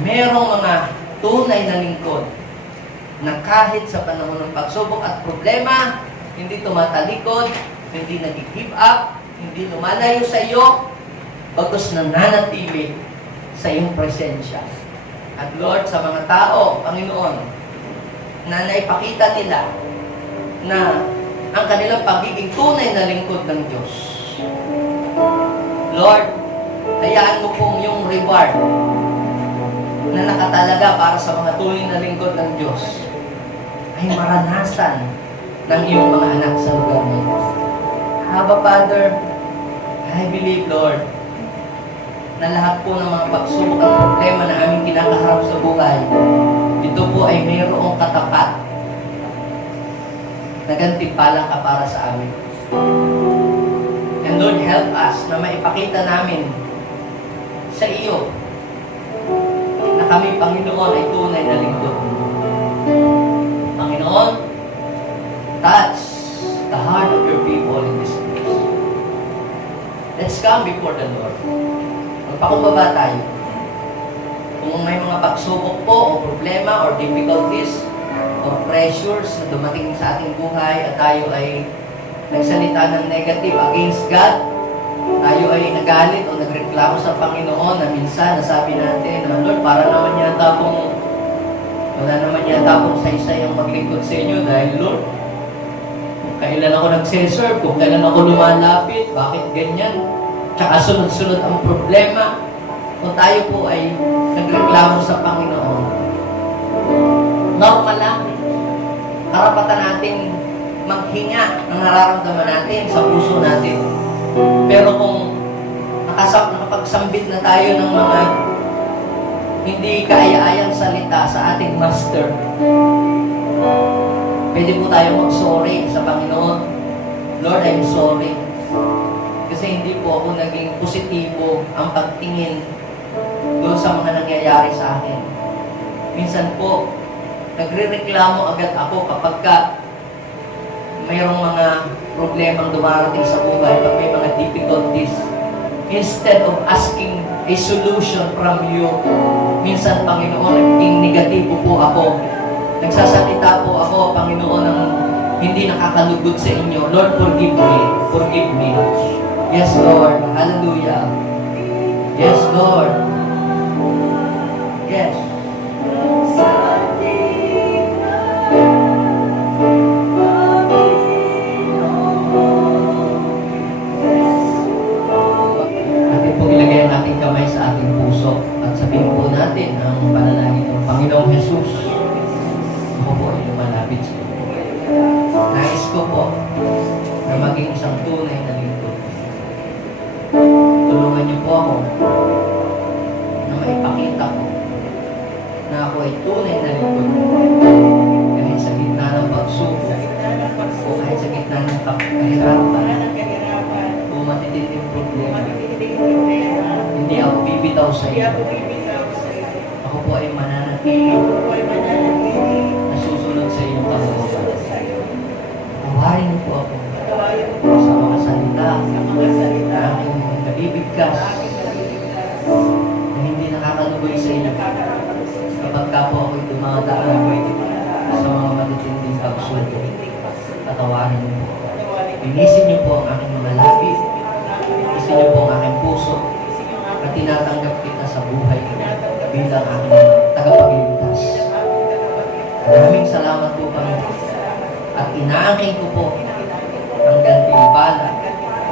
merong mga tunay na lingkod na kahit sa panahon ng pagsubok at problema, hindi tumatalikod, hindi nag-give up, hindi lumalayo sa iyo, bagkus nananatili sa iyong presensya. At Lord, sa mga tao, Panginoon, na naipakita nila na ang kanilang pagiging tunay na lingkod ng Diyos. Lord, hayaan mo pong yung reward na nakatalaga para sa mga tunay na lingkod ng Diyos ay maranasan ng iyong mga anak sa lugar na ito. Haba, Father, I believe, Lord, na lahat po ng mga pagsubok at problema na aming kinakaharap sa buhay, ito po ay mayroong katapat na gantimpala ka para sa amin. And Lord, help us na maipakita namin sa iyo na kami, Panginoon, ay tunay na lingkod. Panginoon, touch the heart of your people in this place. Let's come before the Lord. Magpakumbaba tayo. Kung may mga pagsubok po o problema or difficulties or pressures na dumating sa ating buhay at tayo ay nagsalita ng negative against God, tayo ay nagalit o nagreklamo sa Panginoon na minsan nasabi natin na, Lord, para naman yata pong wala naman yata pong saysay ang maglingkod sa inyo dahil, Lord, kung kailan ako nagsiserve, kung kailan ako lumalapit, bakit ganyan? Tsaka sunod-sunod ang problema. Kung tayo po ay nagreklamo sa Panginoon, normal lang. Karapatan natin maghinga ng nararamdaman natin sa puso natin. Pero kung nakapagsambit na tayo ng mga hindi kaaya-ayang salita sa ating Master, pwede po tayo mag-sorry sa Panginoon. Lord, I'm sorry. Kasi hindi po ako naging positibo ang pagtingin doon sa mga nangyayari sa akin. Minsan po, nagre-reklamo agad ako kapag mayroong mga problemang dumarating sa buhay, pag may mga difficulties, instead of asking a solution from you, minsan, Panginoon, naging negatibo po ako. Nagsasalita po ako, Panginoon, ng hindi nakakalugod sa inyo. Lord, forgive me. Forgive me. Yes, Lord. Hallelujah. Yes, Lord. Yes. Atin po ilagay ang ating kamay sa ating puso at sabihin po natin ang panalangin ng Panginoong Jesus. Ako po ay lumalapit sa iyo. Nais ko po na maging isang tunay na lingkod. Tulungan niyo po ako na maipakita ko na ako ay tunay na lingkod. Kahit sa gitna ng pagsubok o kahit sa gitna ng kahirapan o matitinding problema, hindi ako bibitaw sa iyo. Ako po ay mananatili na susunod sa iyong kalooban. Tawarin niyo po ako sa mga salita na aking nabibigkas na hindi nakakalugoy sa inyo kapag ka po ako'y dumadaan sa mga matitinding pagsubok. Patawarin niyo po. Linisin niyo po ang aking mga labi. Linisin niyo po ang aking puso at tinatanggap kita sa buhay bilang aking tagapagligtas. Maraming salamat po, Panginoon. At inaangkin ko po ang gantimpala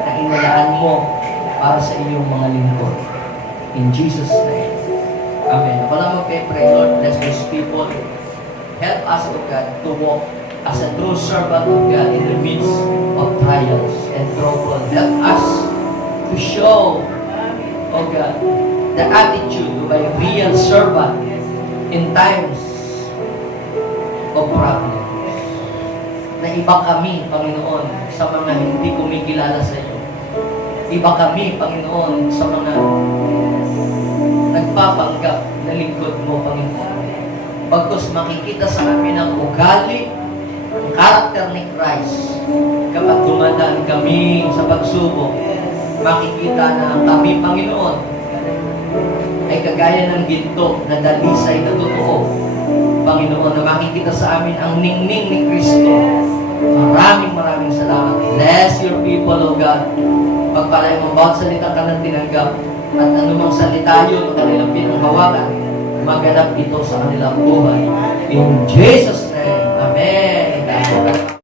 na inalaan mo para sa iyong mga lingkod. In Jesus' name. Amen. Ako lang magpe-pray, Lord, bless these people. Help us, O God, to walk as a true servant of God in the midst of trials and trouble. Help us to show, O God, the attitude of a real servant in times of problems. Na iba kami, Panginoon, sa mga hindi kumikilala sa iyo. Iba kami, Panginoon, sa mga nagpapanggap na lingkod mo, Panginoon. Pagkos makikita sa amin ang ugali, ang karakter ni Christ, kapag dumadaan kami sa pagsubok, makikita na kami, Panginoon, ay kagaya ng ginto na dalisay na totoo. Panginoon, na makikita sa amin ang ningning ni Kristo. Maraming salamat. Bless your people, O God. Pagpalay mo bawat salita ka ng tinanggap at anumang salita yun, kanilang pinanghawakan, maganap ito sa kanilang buhay. In Jesus' name. Amen.